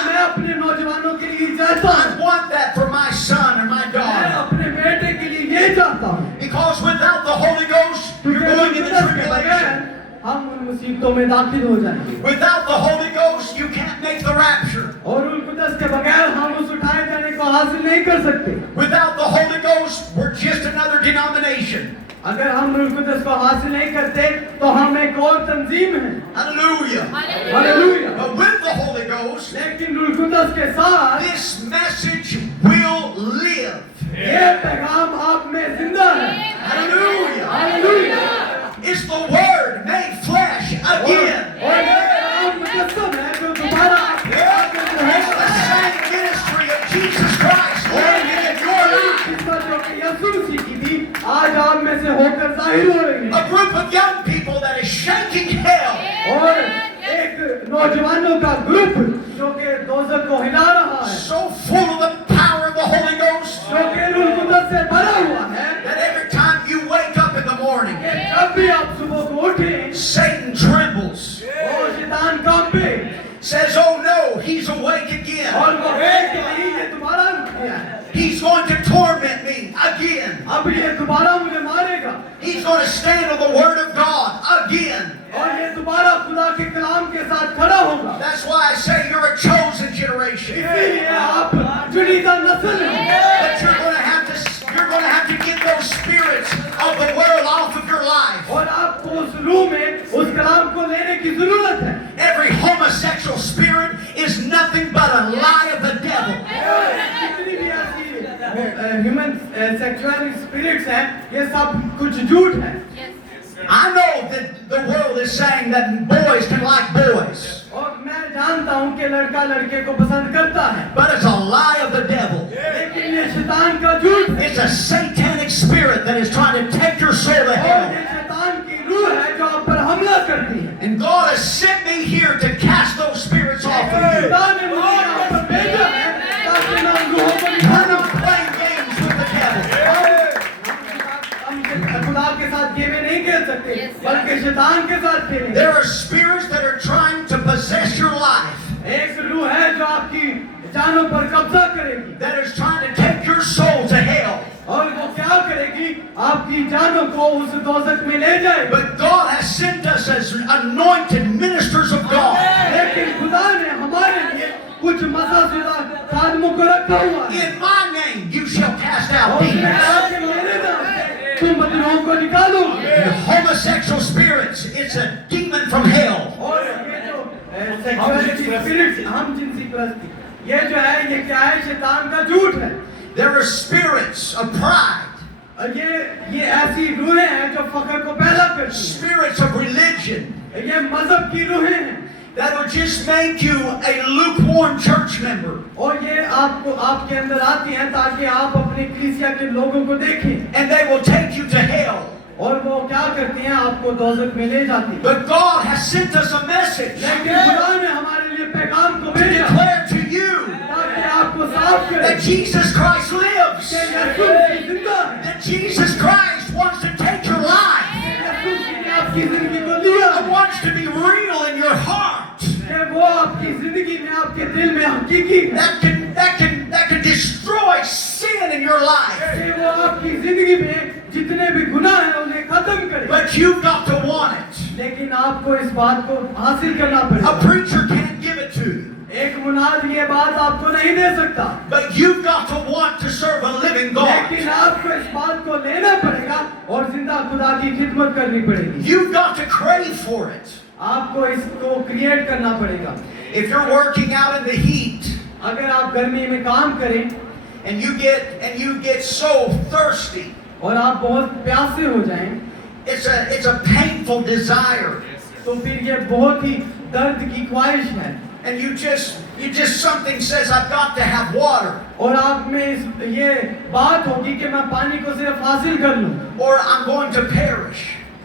मैं अपने नौजवानों के लिए चाहता I हूँ, want that for my son or my मैं daughter. अपने बेटे के लिए ये चाहता हूँ। Because without the Holy Ghost, you're क्योंकि going into कुदस के बगैर tribulation. हम उन मुसीबतों में दाखिल हो जाएंगे। Without the Holy Ghost, you can't make the rapture. और उन कुदस के बगैर हम उस उठाए जाने को हासिल नहीं कर सकते। Without the Holy Ghost, we're just another denomination. अगर हम रूह कुदस को हासिल नहीं करते तो हम एक और तंजीम है। Hallelujah. Hallelujah. But with the Holy Ghost, लेकिन रूह कुदस के साथ this message will live. ये पैगाम आप में जिंदा है। Hallelujah. Hallelujah. It's the Word made flesh again. और ये पैगाम जाहिर हो रही A है group of young people that is shaking hell. और एक नौजवानों का ग्रुप जो कि दोज़ख को हिला रहा है, So full of the power of the Holy Ghost जो कि रूह कुदरत से भरा हुआ है that every time you wake up in the morning, कि जब भी आप सुबह को उठें Satan trembles, और शैतान कांपे says, "Oh no, he's awake again. और वो है कि नहीं ये दोबारा उठ गया है, He's going to torment me again. अब ये दोबारा मुझे मारेगा He's going to stand on the Word of God again." और ये दोबारा खुदा के कलाम के साथ खड़ा होगा। That's why I say you're a chosen generation. इसीलिए आप चुनिंदा नस्ल हैं But you're going to have to get those spirits of the world off of your life. और आपको उस रूह में उस कलाम को लेने की जरूरत है। Every homosexual spirit is nothing but a lie of the devil. जितनी भी ऐसी ह्यूमन सेक्सुअल स्पिरिट्स हैं, ये सब कुछ झूठ है। I know that the world is saying that boys can like boys, और मैं जानता हूँ कि लड़का लड़के को पसंद करता है, but it's a lie of the devil. लेकिन ये शैतान का झूठ है It's a satanic spirit that is trying to take your soul to और hell. ये शैतान की रूह है जो आप पर हमला करती है। And God has sent me here to cast those spirits off of you. खुदा ने मुझे यहाँ पर भेजा है ताकि मैं उन रूहों को We're निकालूं। not playing games with the devil. हम खुदा के साथ गेमें नहीं खेल सकते, बल्कि शैतान के साथ खेलेंगे। There are spirits that are trying to possess your life, एक रूह है जो आपकी जानों पर कब्जा करेगी that is trying to take your soul to hell. और वो क्या करेगी, आपकी जानों को उस दोज़ख में ले जाएगी। But God has sent us as anointed ministers of God. लेकिन खुदा ने हमारे लिए कुछ मसाजुदा खादमों को रखा हुआ है। In my name you shall cast और out उसने demons. कहा कि मेरे नाम से तुम बदरूहों को निकालोगे। The homosexual spirits, it's a demon from hell. और ये जो सेक्सुअलिटी स्पिरिट्स, हम जिनसी प्रस्ती, ये जो है ये क्या है, शैतान का झूठ है। There are spirits of pride, और ये ऐसी रूहें हैं जो फख्र को पैदा करती हैं। spirits of religion ये मजहब की रूहें हैं that will just make you a lukewarm church member. और ये आपको आपके अंदर आती हैं ताकि आप अपने कलीसिया के लोगों को देखें And they will take you to hell. और वो क्या करती हैं, आपको दोज़ख में ले जाती हैं। But God has sent us a message लेकिन खुदा ने हमारे लिए पैगाम को to भेजा declare to you ताकि आपको साफ करे that Jesus Christ lives. कि यीशु मसीह जिंदा है, That Jesus Christ wants to take your life. यीशु मसीह ने आपकी जिंदगी को लिया He wants to be real in your heart. कि वो आपकी जिंदगी में, आपके दिल में हकीकी है That can destroy sin in your life. कि वो आपकी जिंदगी में जितने भी गुनाह हैं उन्हें खत्म करे। But you've got to want it. लेकिन आपको इस बात को हासिल करना पड़ेगा। A preacher can't give it to you. एक मुनाद ये बात आपको नहीं दे सकता, But you've got to want to serve a living God. लेकिन आपको इस बात को लेना पड़ेगा और जिंदा खुदा की खिदमत करनी पड़ेगी। You've got to crave for it. आपको इसको क्रिएट करना पड़ेगा। If you're working out in the heat अगर आप गर्मी में काम करें and you get so thirsty, और आप बहुत प्यासे हो जाएं, it's a painful desire. तो फिर ये बहुत ही दर्द की ख्वाहिश है And you just something says I've got to have water, और आप में ये बात होगी कि मैं पानी को सिर्फ हासिल कर लूं, or I'm going to perish.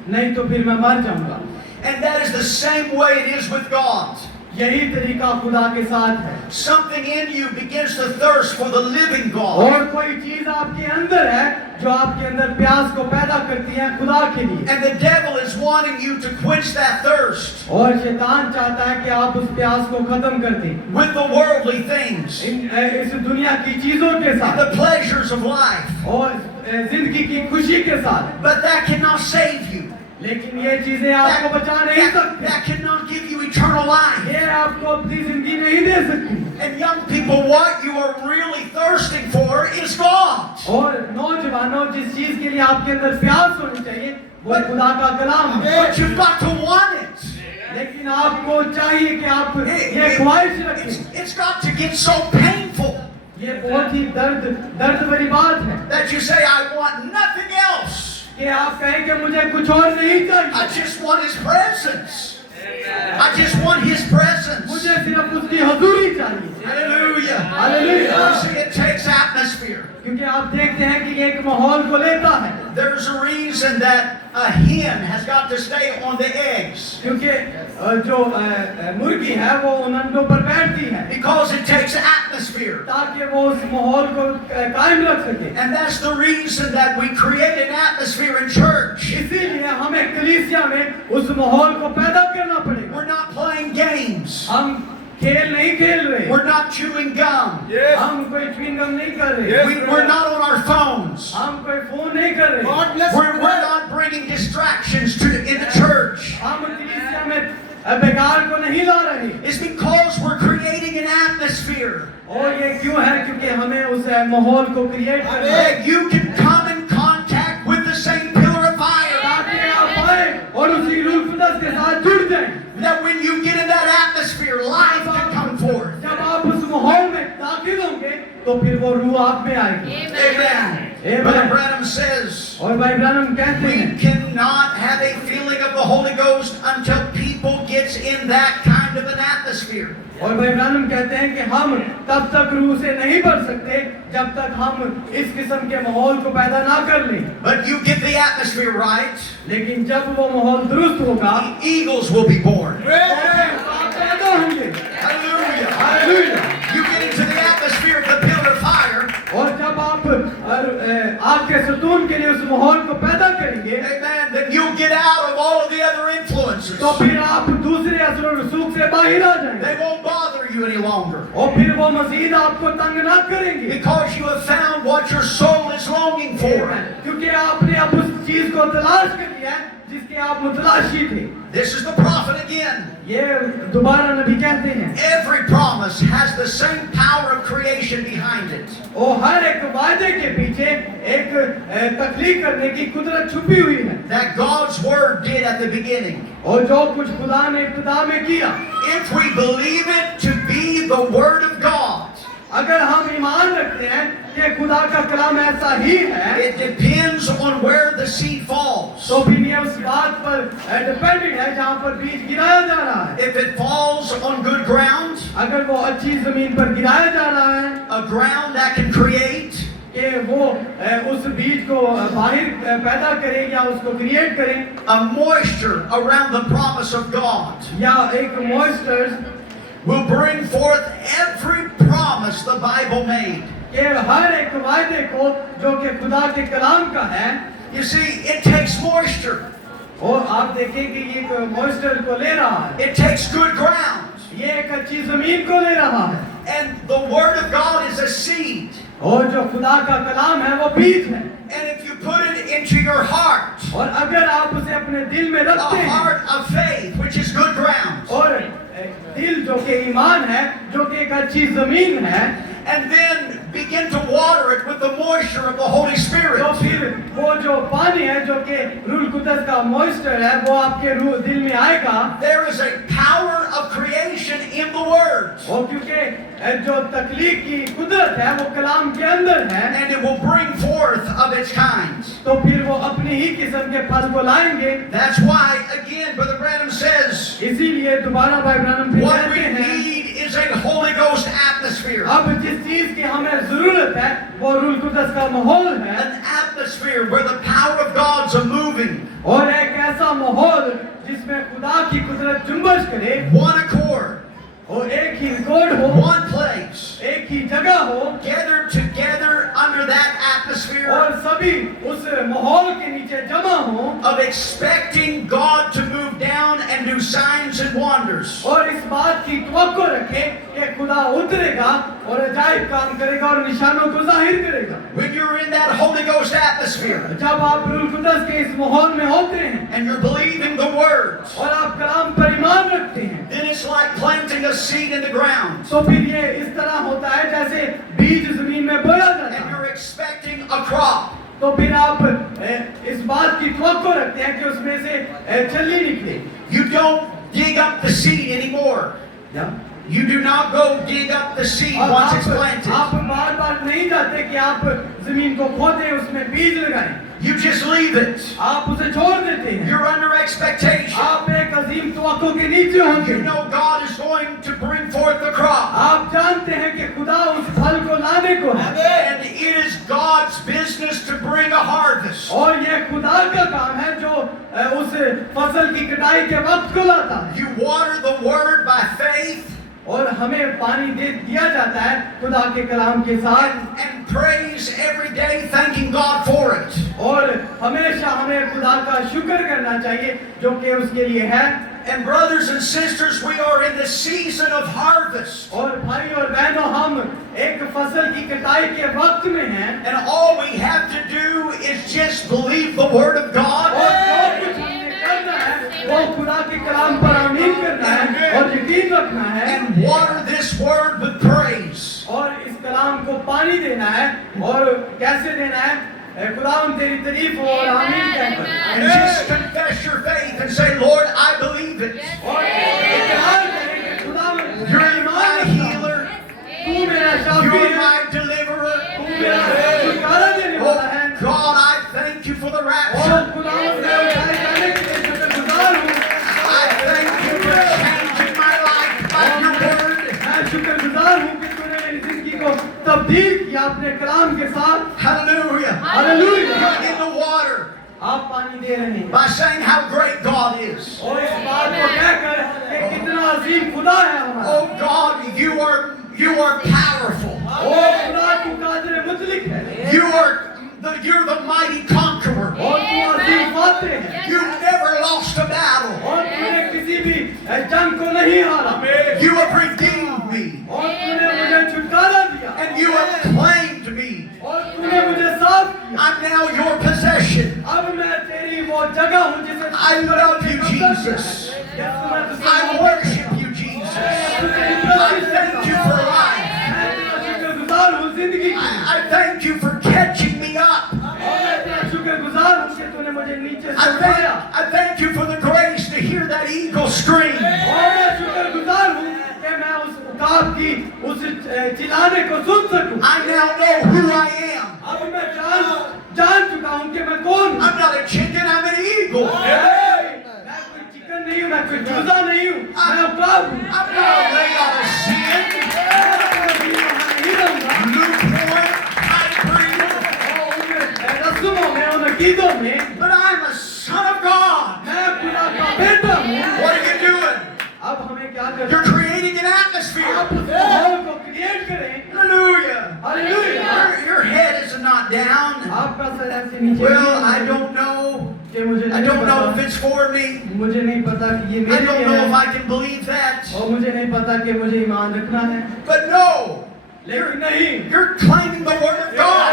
नहीं तो फिर मैं मर जाऊंगा। And that is the same way it is with God. यही तरीका खुदा के साथ है। Something in you begins to thirst for the living God. और कोई चीज आपके अंदर है जो आपके अंदर प्यास को पैदा करती है खुदा के लिए, And the devil is wanting you to quench that thirst और शैतान चाहता है कि आप उस प्यास को खत्म कर दें with the worldly things, इस दुनिया की चीजों के साथ the pleasures of life. और जिंदगी की खुशी के साथ। But that cannot save you. लेकिन ये चीजें आपको बचा नहीं सकती, That cannot give you eternal life. ये आपको अपनी जिंदगी नहीं दे सकती। And young people, what you are really thirsting for is God. और नौजवानों, जिस चीज के लिए आपके अंदर प्यास होनी चाहिए वो खुदा का कलाम है। But you've got to want it. लेकिन आपको चाहिए कि आप ये ख्वाहिश रखें। It's got to get so painful ये बहुत ही दर्द भरी बात है that you say, I want nothing else. कि आप कहें कि मुझे कुछ और नहीं चाहिए, I just want His presence. I just want His presence. मुझे सिर्फ उसकी हजूरी चाहिए। Hallelujah. Hallelujah. See, it takes atmosphere. क्योंकि आप देखते हैं कि ये एक माहौल को लेता है। There's a reason that a hen has got to stay on the eggs. क्योंकि जो मुर्गी है वो उन अंडों पर बैठती है Because it takes atmosphere. ताकि वो उस माहौल को कायम रख सके। And that's the reason that we create an atmosphere in church. इसीलिए हमें कलीसिया में उस माहौल को पैदा करना पड़ेगा। We're not playing games. हम खेल नहीं खेल रहे, We're not chewing gum. हम कोई च्युइंगम नहीं कर रहे, We're not on our phones. हम कोई फोन नहीं कर रहे, We're not bringing distractions in the church. हम कलीसिया में बेकार को नहीं ला रहे। It's because we're creating an atmosphere और ये क्यों है? क्योंकि हमें उस माहौल को क्रिएट करना है that you can come in contact with the same pillar of fire. ताकि आप आए और उसी रूह कुदस के साथ जुड़ जाएं। That when you get in that atmosphere, life can come forth. जब आप उस माहौल में दाखिल होंगे तो फिर वो रूह आप में आएगी। Amen. Brother Branham says, और भाई ब्रैनम कहते we हैं cannot have a feeling of the Holy Ghost until people gets in that kind of an atmosphere. और भाई ब्रैनम कहते हैं कि हम तब तक रूह से नहीं बढ़ सकते जब तक हम इस किस्म के माहौल को पैदा ना कर लें। But you get the atmosphere right, लेकिन जब वो माहौल दुरुस्त होगा the eagles will be born. तो आप पैदा होंगे। Hallelujah. Hallelujah. You get into the atmosphere of the pillar of fire. और जब आप आग के सतून के लिए उस माहौल को पैदा करेंगे Amen. Then you'll get out of all of the other influences. तो फिर आप दूसरे असर और रसूख से बाहर आ जाएंगे They won't bother you any longer. और फिर वो मजीद आपको तंग ना करेंगे Because you have found what your soul is longing for. क्योंकि आपने अब उस चीज को तलाश कर लिया है जिसके आप मुतलाशी थे। This is the prophet again. ये दोबारा नबी कहते हैं Every promise has the same power of creation behind it. और हर एक वायदे के पीछे एक तख्लीक करने की कुदरत छुपी हुई है That God's word did at the beginning. और जो कुछ खुदा ने इब्तिदा में किया If we believe it to be the word of God, अगर हम ईमान रखते हैं कि खुदा का कलाम ऐसा ही है it depends on where the seed falls. तो फिर ये उस बात पर डिपेंडेंट है जहाँ पर बीज गिराया जा रहा है। If it falls on good ground, अगर वो अच्छी जमीन पर गिराया जा रहा है a ground that can create, कि वो उस बीज को बाहर पैदा करें या उसको क्रिएट करें a moisture around the promise of God या एक moisture will bring forth every promise the Bible made. कि हर एक वायदे को जो कि खुदा के कलाम का है You see, it takes moisture. और आप देखें कि ये मॉइस्चर को ले रहा है, It takes good ground. ये एक अच्छी जमीन को ले रहा है And the word of God is a seed. और जो खुदा का कलाम है वो बीज है And if you put it into your heart, और अगर आप उसे अपने दिल में a रखते हैं heart of faith, which is good ground, और दिल जो कि ईमान है जो कि एक अच्छी जमीन है and then begin to water it with the moisture of the Holy तो Spirit, फिर वो जो पानी है जो कि रूह कुदस का मॉइस्चर है वो आपके रूह दिल में आएगा there is a power of creation in the Word. और क्योंकि जो तख्लीक की कुदरत है वो कलाम के अंदर है And it will bring forth of its kinds. तो फिर वो अपनी ही किस्म के फल को लाएंगे। That's why, again, Brother Branham says, इसीलिए दोबारा भाई ब्रैनम फिर what we कहते हैं need is a Holy Ghost atmosphere. अब जिस चीज की हमें जरूरत है वो रूह कुदस का माहौल है An atmosphere where the power of God's a moving, और एक ऐसा माहौल जिसमें खुदा की कुदरत जुम्बश करे one accord, और एक ही रिकॉर्ड हो one place, एक ही जगह हो gathered together under that atmosphere और सभी उस माहौल के नीचे जमा हो of expecting God to move down and do signs and wonders. और इस बात की तवक्को रखें कि खुदा उतरेगा और अजाइब काम करेगा और निशानों को जाहिर करेगा। When you're in that Holy Ghost atmosphere जब आप रूह कुदस के इस माहौल में होते हैं and you're believing the words, और आप कलाम पर ईमान रखते हैं then it's like planting a seed in the ground तो फिर ये इस तरह होता है जैसे बीज जमीन में बोया जाता and है। you're expecting a crop. तो फिर आप इस बात की तवक्को रखते हैं कि उसमें से छल्ली निकले। You don't dig up the seed anymore. You do not go dig up the seed और once it's आप planted. बार बार नहीं जाते कि आप जमीन को खोदें उसमें बीज लगाएं, You just leave it. आप उसे छोड़ देते हैं। You're under expectation. आप एक अजीम तवक्को के नीचे होंगे। You know God is going to bring forth the crop. आप जानते हैं कि खुदा उस फल को लाने को है And it is God's business to bring the harvest. और ये खुदा का काम है जो उस फसल की कटाई के वक्त को लाता है। You water the word by faith और हमें पानी दिया जाता है खुदा के कलाम के साथ, and praise every day, thanking God for it. और हमेशा हमें खुदा का शुक्र करना चाहिए जो कि उसके लिए है। And brothers and sisters, we are in the season of harvest. और भाई और बहनों, हम एक फसल की कटाई के वक्त में हैं, And all we have to do is just believe the word of और God जो कुछ हमने करना है वो खुदा के कलाम पर आमीन करना है और यकीन रखना है, and water this word with praise. और इस कलाम को पानी देना है। और कैसे देना है? खुदावंद तेरी तारीफ हो और आमीन कहकर, And just confess your faith and say, Lord, I believe it. और इकरार करें कि खुदावंद You're my healer. तू मेरा शाफी You're है, my deliverer. तू मेरा छुटकारा देने वाला है। Oh God, I thank you for the और rapture. खुदावंद मैं उठाए जाने के लिए शुक्रगुजार हूँ। I thank you for changing my life by your word. मैं शुक्रगुजार हूँ कि तूने मेरी जिंदगी को तब्दील किया अपने कलाम के साथ। Hallelujah. Hallelujah. You're in the water आप पानी दे रहे हैं by saying how great God is. और इस बात को कहकर कि कितना अजीम खुदा है हमारा। Oh God, you are powerful. ओ खुदा तू कादिर मुतलिक है, You're the mighty conqueror. और तू अजीम फातिह है, You've never lost a battle. और तूने किसी भी जंग को नहीं हारा, You have redeemed me. और तूने मुझे छुटकारा दिया, And you have claimed me. और तूने मुझे साफ किया। I'm now your possession. अब मैं तेरी वो जगह हूँ जिसे I love you, Jesus. यीशु, मैं तुझसे I मोहब्बत worship you, Jesus. I thank you for life. मैं तेरा शुक्रगुजार हूँ जिंदगी की। I thank you for catching me up. और मैं तेरा शुक्रगुजार हूँ कि तूने मुझे नीचे से उठाया। I thank you for the grace to hear that eagle scream. और मैं शुक्रगुजार हूँ कि मैं उस उकाब की उस चिल्लाने को सुन सकूं। I now know who I am. अब मैं जान चुका हूँ कि मैं कौन हूँ। I'm not a chicken, I'm an eagle. मैं कोई चिकन नहीं हूँ, मैं कोई चूजा नहीं हूँ, मैं उकाब हूँ। I'm not a Laodicean, नहीं रहूँगा। lukewarm, hybrid, रस्मों में और अकीदों में but I'm a son of God. मैं खुदा का बेटा हूँ। What are you doing? अब हमें क्या करना You're है? creating an atmosphere. आप उस माहौल को क्रिएट करें। Hallelujah. Hallelujah. Your head is not down. आपका सर ऐसे नीचे Well, नहीं I है don't know. कि मुझे I नहीं don't know पता, if it's for me. मुझे नहीं पता कि ये I मेरे don't लिए know if है, I can believe that. और मुझे नहीं पता कि मुझे ईमान रखना है। But no, लेकिन नहीं, you're claiming the word of God.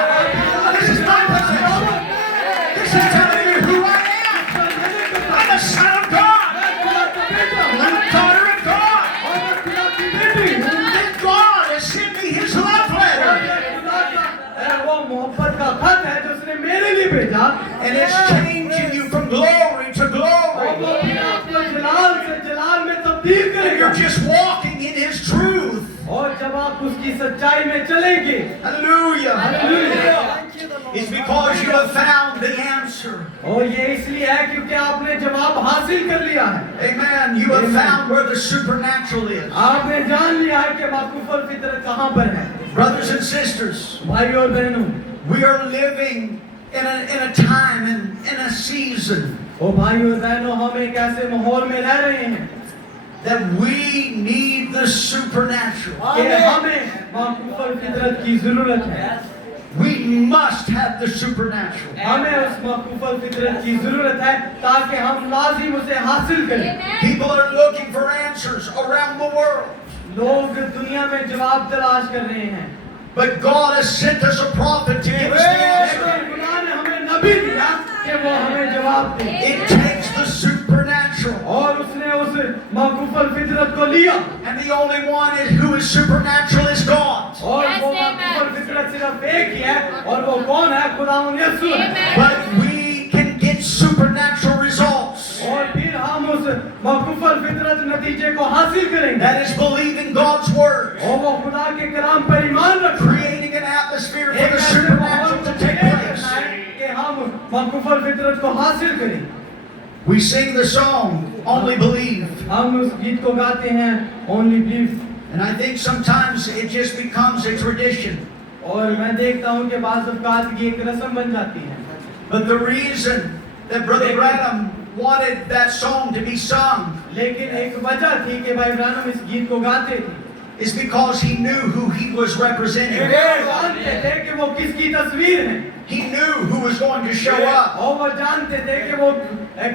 This is my possession. This is telling me who I am. I'm a son of God. I'm a daughter of God. And God has sent me His love letter. वो मोहब्बत का खत है जो उसने मेरे लिए भेजा, And it's changing you from glory to और glory. वो फिर आपको जलाल से जलाल में तब्दील And करेगा। you're just walking in His truth. और जब आप उसकी सच्चाई में चलेंगे, Hallelujah. Hallelujah, It's because you have found the answer. और ये इसलिए है क्योंकि आपने जवाब हासिल कर लिया है। Amen. You have found where the supernatural is. आपने जान लिया है कि माकूफल फितरत कहाँ पर है। Brothers and sisters, भाई और बहनों, we are living in a time and in a season ओ भाई और बहनों, हम एक ऐसे माहौल में रह रहे हैं that we need the supernatural. कि हमें माकूफल फितरत की जरूरत है। We must have the supernatural. हमें उस माकूफल फितरत की जरूरत है ताकि हम लाजिम उसे हासिल करें। People are looking for answers around the world. लोग दुनिया में जवाब तलाश कर रहे हैं, But God has sent us a prophet to give us the answer. लेकिन खुदा ने हमें नबी दिया कि वो हमें जवाब दे, It takes the supernatural. और उसने उस माकूफल फितरत को लिया, And the only one who is supernatural is God. और वो माकूफल फितरत सिर्फ एक ही है, और वो कौन है? खुदावंद यीशु है। But we can get supernatural results. और फिर हम उस माकूफल फितरत नतीजे को हासिल करेंगे, That is believing God's word. और वो खुदा के कलाम पर ईमान रखें, Creating an atmosphere for एक the ऐसे माहौल supernatural को to take create place. करना है कि हम माकूफल फितरत को हासिल करें। We sing the song, Only Believe. हम उस गीत को गाते हैं, Only Believe, And I think sometimes it just becomes a tradition. और मैं देखता हूँ कि बाज़ औक़ात ये एक रस्म बन जाती है। But the reason that Brother Branham wanted that song to be sung लेकिन एक वजह थी कि भाई ब्रानम इस गीत को गाते थे, is because he knew who he was representing. वो जानते थे कि वो किसकी तस्वीर है, He knew who was going to show up. और वो जानते थे कि वो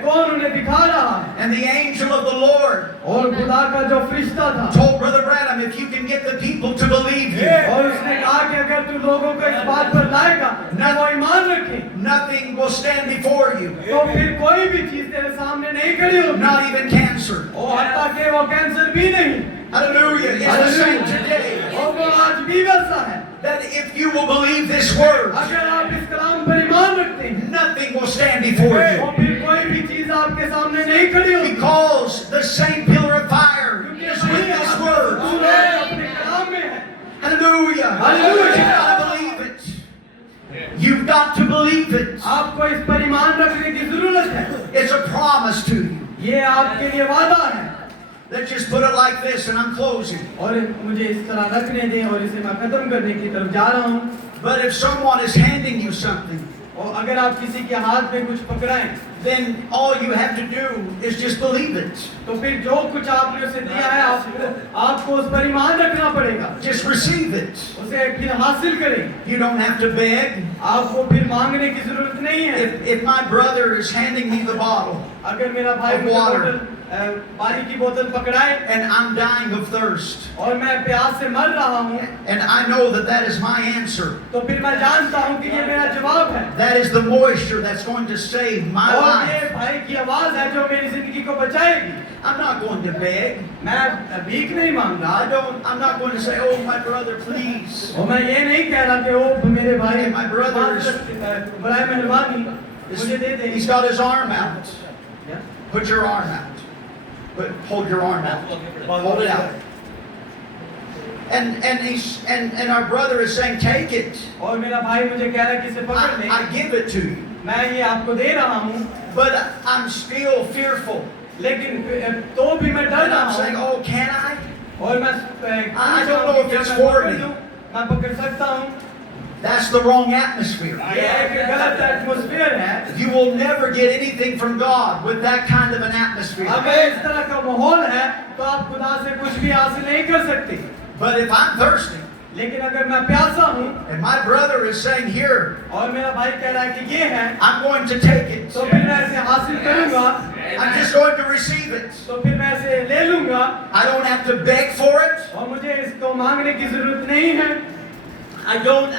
कौन उन्हें दिखा रहा है। And the angel of the Lord और खुदा का जो फरिश्ता था, told Brother Branham, if you can get the people to believe you, और उसने कहा कि अगर तू लोगों को इस बात पर लाएगा न वो ईमान रखे, nothing will stand before you, तो फिर कोई भी चीज तेरे सामने नहीं खड़ी होगी, not even cancer. और हत्ता के वो कैंसर भी नहीं। Hallelujah. It's the same today. और वो आज भी वैसा है, That if you will believe this word, अगर आप इस कलाम पर ईमान रखते हैं, nothing will stand before तो you. फिर कोई भी चीज आपके सामने नहीं खड़ी होगी, Because the same pillar of fire क्योंकि is with this word. अपने कलाम में है। Hallelujah. Hallelujah. You've got to believe it. You've got to believe it. आपको इस पर ईमान रखने की जरूरत है, It's a promise to you. ये आपके लिए वादा है। Let's just put it like this, and I'm closing. और मुझे इस तरह रखने दें और इसे मैं खत्म करने की तरफ जा रहा हूँ। But if someone is handing you something, और अगर आप किसी के हाथ में कुछ पकड़ाएं, then all you have to do is just believe it. तो फिर जो कुछ आपने उसे दिया है आपको उस पर ईमान रखना पड़ेगा, Just receive it. उसे फिर हासिल करें। You don't have to beg. आपको फिर मांगने की जरूरत नहीं है। If my brother is handing me the bottle अगर मेरा भाई Of मुझे water. पानी की बोतल पकड़ाए and I'm dying of thirst, और मैं प्यास से मर रहा हूँ, and I know that that is my answer, तो फिर मैं जानता हूँ कि ये मेरा जवाब है, that is the moisture that's going to save my और life. ये भाई की आवाज है जो मेरी जिंदगी को बचाएगी। I'm not going to beg. मैं भीख नहीं मांग रहा, I'm not going to say, oh, my brother, please. और मैं ये नहीं कह रहा कि ओ मेरे भाई Hey, my brother is- बड़ा मेहरबानी मुझे दे दे। He's got his arm out. Put your arm out. Hold your arm out. Hold it out. And our brother is saying, take it. और मेरा भाई मुझे कह रहा है कि इसे पकड़ ले, I give it to you. मैं ये आपको दे रहा हूँ, But I'm still fearful. लेकिन तो भी मैं डर And रहा I'm saying, हूँ, oh, can I? और मैं I don't know if it's for me. मैं पकड़ सकता हूँ। That's the wrong atmosphere. ये एक गलत एटमॉस्फेयर है। You will never get anything from God with that kind of an atmosphere. अगर इस तरह का माहौल है तो आप खुदा से कुछ भी हासिल नहीं कर सकते। But if I'm thirsty, लेकिन अगर मैं प्यासा हूँ and my brother is saying, here, और मेरा भाई कह रहा है कि ये है, I'm going to take it. तो फिर मैं इसे हासिल करूंगा, I'm just going to receive it. तो फिर मैं इसे ले लूंगा, I don't have to beg for it. और मुझे इसको मांगने की जरूरत नहीं है, I don't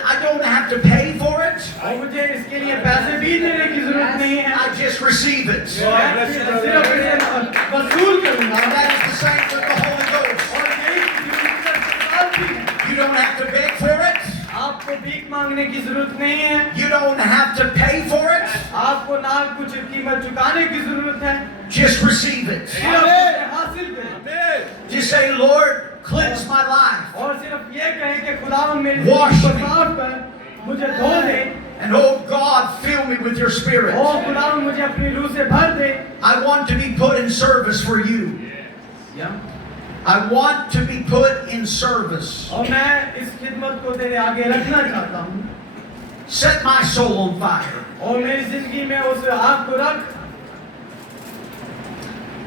have to pay for it. और मुझे इसके लिए पैसे भी देने की जरूरत नहीं है। I just receive it. मैं सिर्फ इसे वसूल करूंगा। And that is the same with the Holy Ghost. और यही बात भी है। You don't have to beg for it. आपको भीख मांगने की जरूरत नहीं है, You don't have to pay for it. आपको ना कुछ कीमत चुकाने की जरूरत है, Just receive it. सिर्फ उसे हासिल करें। Just say, Lord, cleanse my life. और सिर्फ ये कहें कि खुदावन मेरी Wash जिंदगी को me. साफ कर, मुझे धो दे, And oh God, fill me with your spirit. और खुदावन मुझे अपनी रूह से भर दे। I want to be put in service for you. I want to be put in service. और मैं इस खिदमत को तेरे आगे रखना चाहता हूँ, Set my soul on fire. और मेरी जिंदगी में उस आग को रख।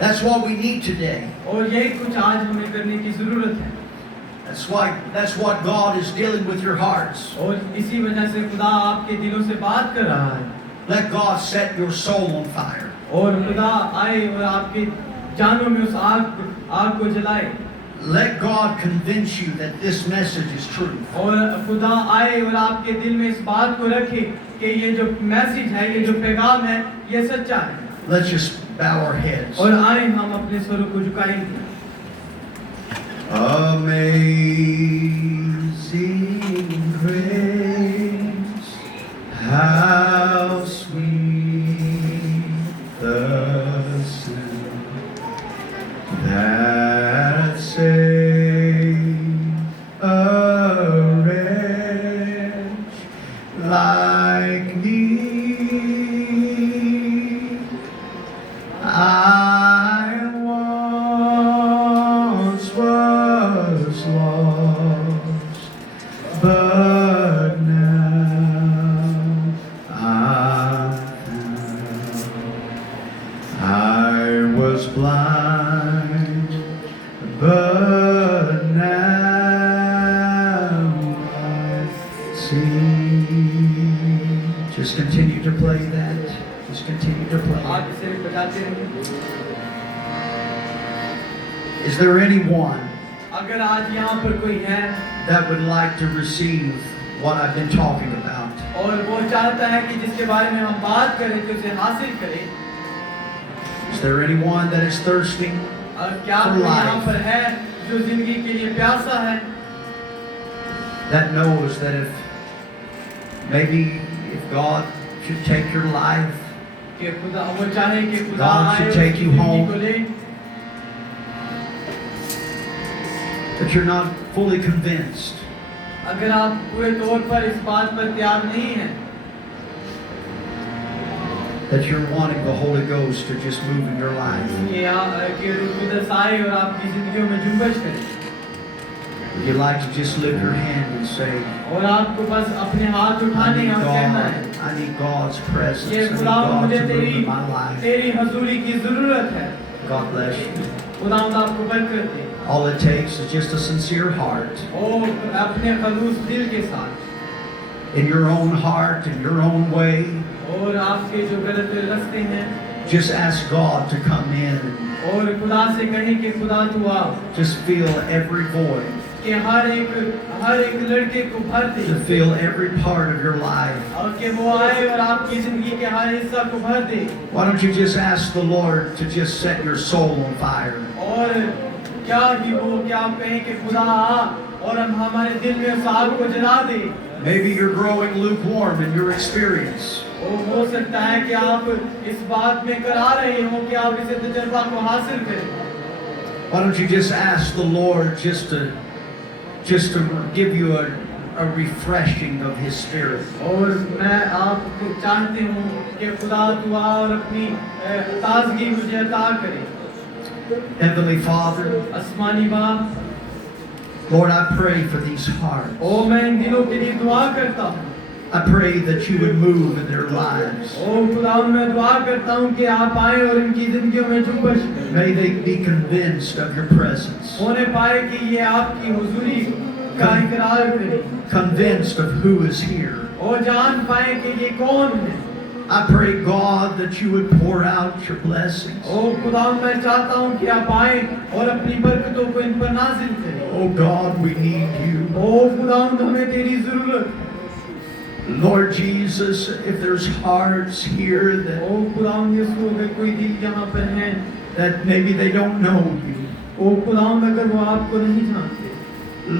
That's what we need today. और यही कुछ आज हमें करने की जरूरत है, That's what God is dealing with your hearts. और इसी वजह से खुदा आपके दिलों से बात कर रहा है। Let God set your soul on fire. और खुदा आए और आपके जानों में उस आग को जलाए, Let God convince you that this message is true. और खुदा आए और आपके दिल में इस बात को रखे कि ये जो मैसेज है, ये जो पैगाम है, ये सच्चा है। Let's just bow our heads. और आए हम अपने स्वरों को झुकाएंगे। Amazing grace, how sweet the sound that saved a wretch like me. I once was lost, Just continue to play that. Just continue to play आप it. इसे बजाते रहिए। Is there anyone अगर आज यहाँ पर कोई है that would like to receive what I've been talking about? और वो चाहता है कि जिसके बारे में हम बात करें तो उसे हासिल करें, Is there anyone that is thirsting? और क्या For कोई life. यहाँ पर है जो जिंदगी के लिए प्यासा है, That knows that maybe if God should take your life, कि खुदा वो चाहे कि खुदा God आए should उसकी take you जिंदगी home. को ले, that you're not fully convinced, अगर आप पूरे तौर पर इस बात पर तैयार नहीं हैं that you're wanting the Holy Ghost to just move in your life. कि रूह कुदस आए और आपकी जिंदगियों में जुम्बश करे, Would you like to just lift your hand and say, और आपको बस अपने हाथ I उठाने need और कहना है God, I need God's presence, I ये need खुदा God मुझे to move in my life. तेरी हजूरी की जरूरत है। God bless you. खुदा आपको बरकत दे। All it takes is just a sincere heart, और अपने खलूस दिल के साथ in your own heart, in your own way. और आपके जो गलत रास्ते हैं, Just ask God to come in and और खुदा से कहें कि खुदा तू आ, just fill every void, कि हर एक लड़के को भर दे, to fill every part of your life. और कि वो आए और आपकी जिंदगी के हर हिस्सा को भर दे। Why don't you just ask the Lord to just set your soul on fire? और क्या आप कहें कि खुदा आ और हम हमारे दिल में उस आग को जला दे। Maybe you're growing lukewarm in your experience. और हो सकता है कि आप इस बात में करा रहे हो कि आप इस तजर्बा को हासिल करें। Why don't you just ask the Lord just to give you a refreshing of His Spirit? और मैं आप चाहते हूँ कि खुदा तू आ और अपनी ताजगी मुझे अता करे। Heavenly Father, आसमानी बाप, Lord, I pray for these hearts. ओ मैं इन दिलों के लिए दुआ करता हूँ। I pray that you would move in their lives. ओ खुदा मैं दुआ करता हूँ कि आप आए और इनकी जिंदगियों में जुम्बश करें। May they be convinced of your presence, होने पाए कि ये आपकी हुजूरी का इकरार करें convinced of who is here. और जान पाए कि ये कौन है। I pray, God, that you would pour out your blessings. ओ खुदा मैं चाहता हूँ कि आप आए और अपनी बरकतों को इन पर नाजिल करें। Oh God, we need you. ओ खुदा हमें तेरी जरूरत है। Lord Jesus, if there's hearts here ओ खुदा यीशु अगर कोई दिल यहाँ पर है, that maybe they don't know you, ओ खुदा अगर वो आपको नहीं जानते,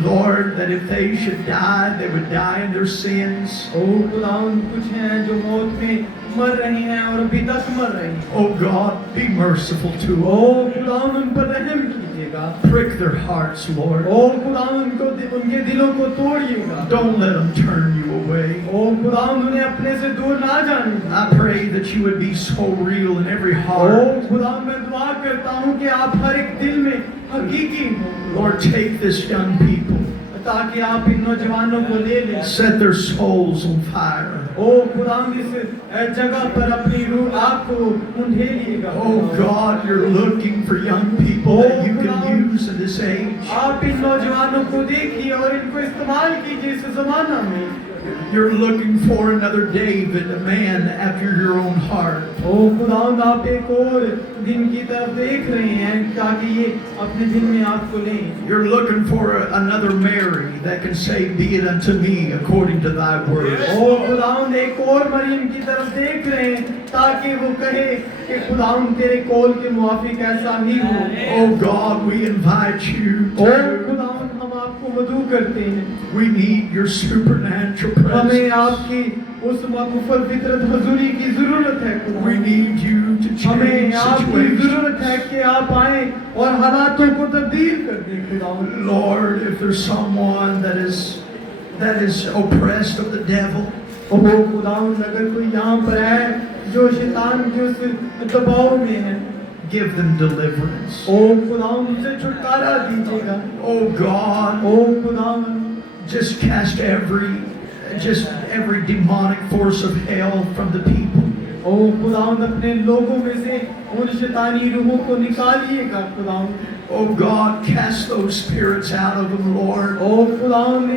Lord, that if they should die, they would die in their sins. ओ खुदा कुछ हैं जो मौत में मर रहे हैं और अभी तक मर रहे हैं। Oh God, be merciful to ओ all. खुदा उन पर रहम कीजिएगा। Prick their hearts, Lord. ओ खुदा उनके दिलों को तोड़िएगा। Don't let them turn you away. ओ खुदा उन्हें अपने से दूर ना जाने दें। I pray that you would be so real in every heart. ओ खुदा मैं दुआ करता हूँ कि आप हर एक दिल में हकीकी हो। Lord, take this young people, ताकि आप इन नौजवानों को ले लें। set their souls on fire. ओ खुदा इस जगह पर अपनी रूह आपको उंडेलिएगा। Oh God, you're looking for young people that you can use in this age. आप इन नौजवानों को देखिए और इनको इस्तेमाल कीजिए इस ज़माना में। You're looking for another David, a man after your own heart. ओ खुदा आप एक और दिन की तरफ देख रहे हैं ताकि ये अपने दिल में आपको लें। You're looking for another Mary that can say, "Be it unto me according to thy word." ओ खुदा एक और मरियम की तरफ देख रहे हैं ताकि वो कहे कि खुदा तेरे कौल के मुआफिक ऐसा ही हो। Oh God, we invite you ओ to. खुदा हम आपको मदू करते हैं। We need your supernatural हमें presence. आपकी उस मक़फ़ल फितरत हजूरी की जरूरत है खुदा। We need you to हमें change आपकी situations. जरूरत है कि आप आए और हालातों को तब्दील कर दें खुदा। Lord, if there's someone that is oppressed of the devil, ओ खुदा अगर कोई यहाँ पर है जो शैतान के उस दबाव में है, give them deliverance. ओ खुदा उनसे छुटकारा दीजिएगा। Oh God, ओ खुदा just cast every demonic force of hell from the people. ओ खुदा अपने लोगों में से उन शैतानी रूहों को निकालिएगा खुदा। Oh God, cast those spirits out of them, Lord. ओ खुदावंद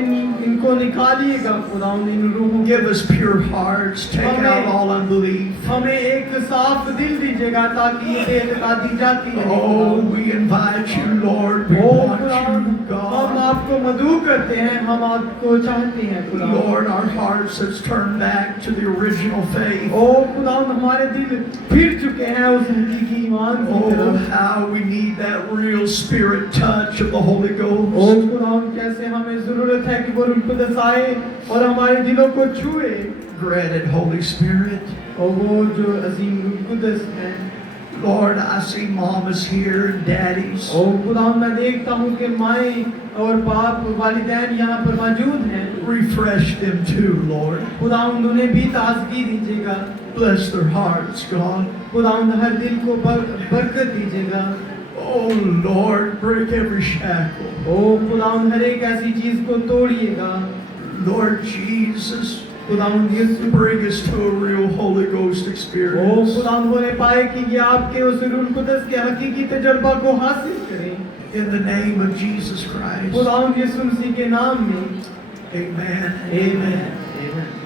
इनको निकालिएगा खुदावंद इन रूहों Give us pure hearts. Take out all unbelief. हमें एक साफ दिल दीजिएगा ताकि ये बेइत्तेकादी जाती रहे Oh, we invite you, Lord. We ओ want खुदावंद you, हम God. आपको मधु करते हैं हम आपको चाहते हैं खुदावंद Lord, our hearts have turned back to the original faith. ओ खुदावंद हमारे दिल फिर चुके हैं उस हकीकी ईमान की Oh, तरफ how we need that real spirit touch of the Holy ओ Ghost. खुदावंद कैसे हमें जरूरत है कि वो रूह कुदस आए और हमारे दिलों को छुए Grant it, Holy Spirit. और वो जो अजीम रूह कुदस है Lord, I see mamas here and daddies. ओ खुदावंद मैं देखता हूँ कि माएँ और बाप वालिदैन यहाँ पर मौजूद हैं Refresh them too, Lord. खुदावंद उन्हें भी ताजगी दीजिएगा Bless their hearts, God. खुदावंद हर दिल को बरकत दीजिएगा Oh, Lord, break every shackle. ओ खुदावंद हर एक ऐसी चीज को तोड़िएगा Lord Jesus, खुदावंद यीशु bring us to a real Holy Ghost ओ experience. खुदावंद होने पाए कि ये आपके उस रूह कुदस के हकीकी तजुर्बा को हासिल करें In the name of Jesus Christ. खुदावंद यीशु मसीह के नाम में Amen. आमीन आमीन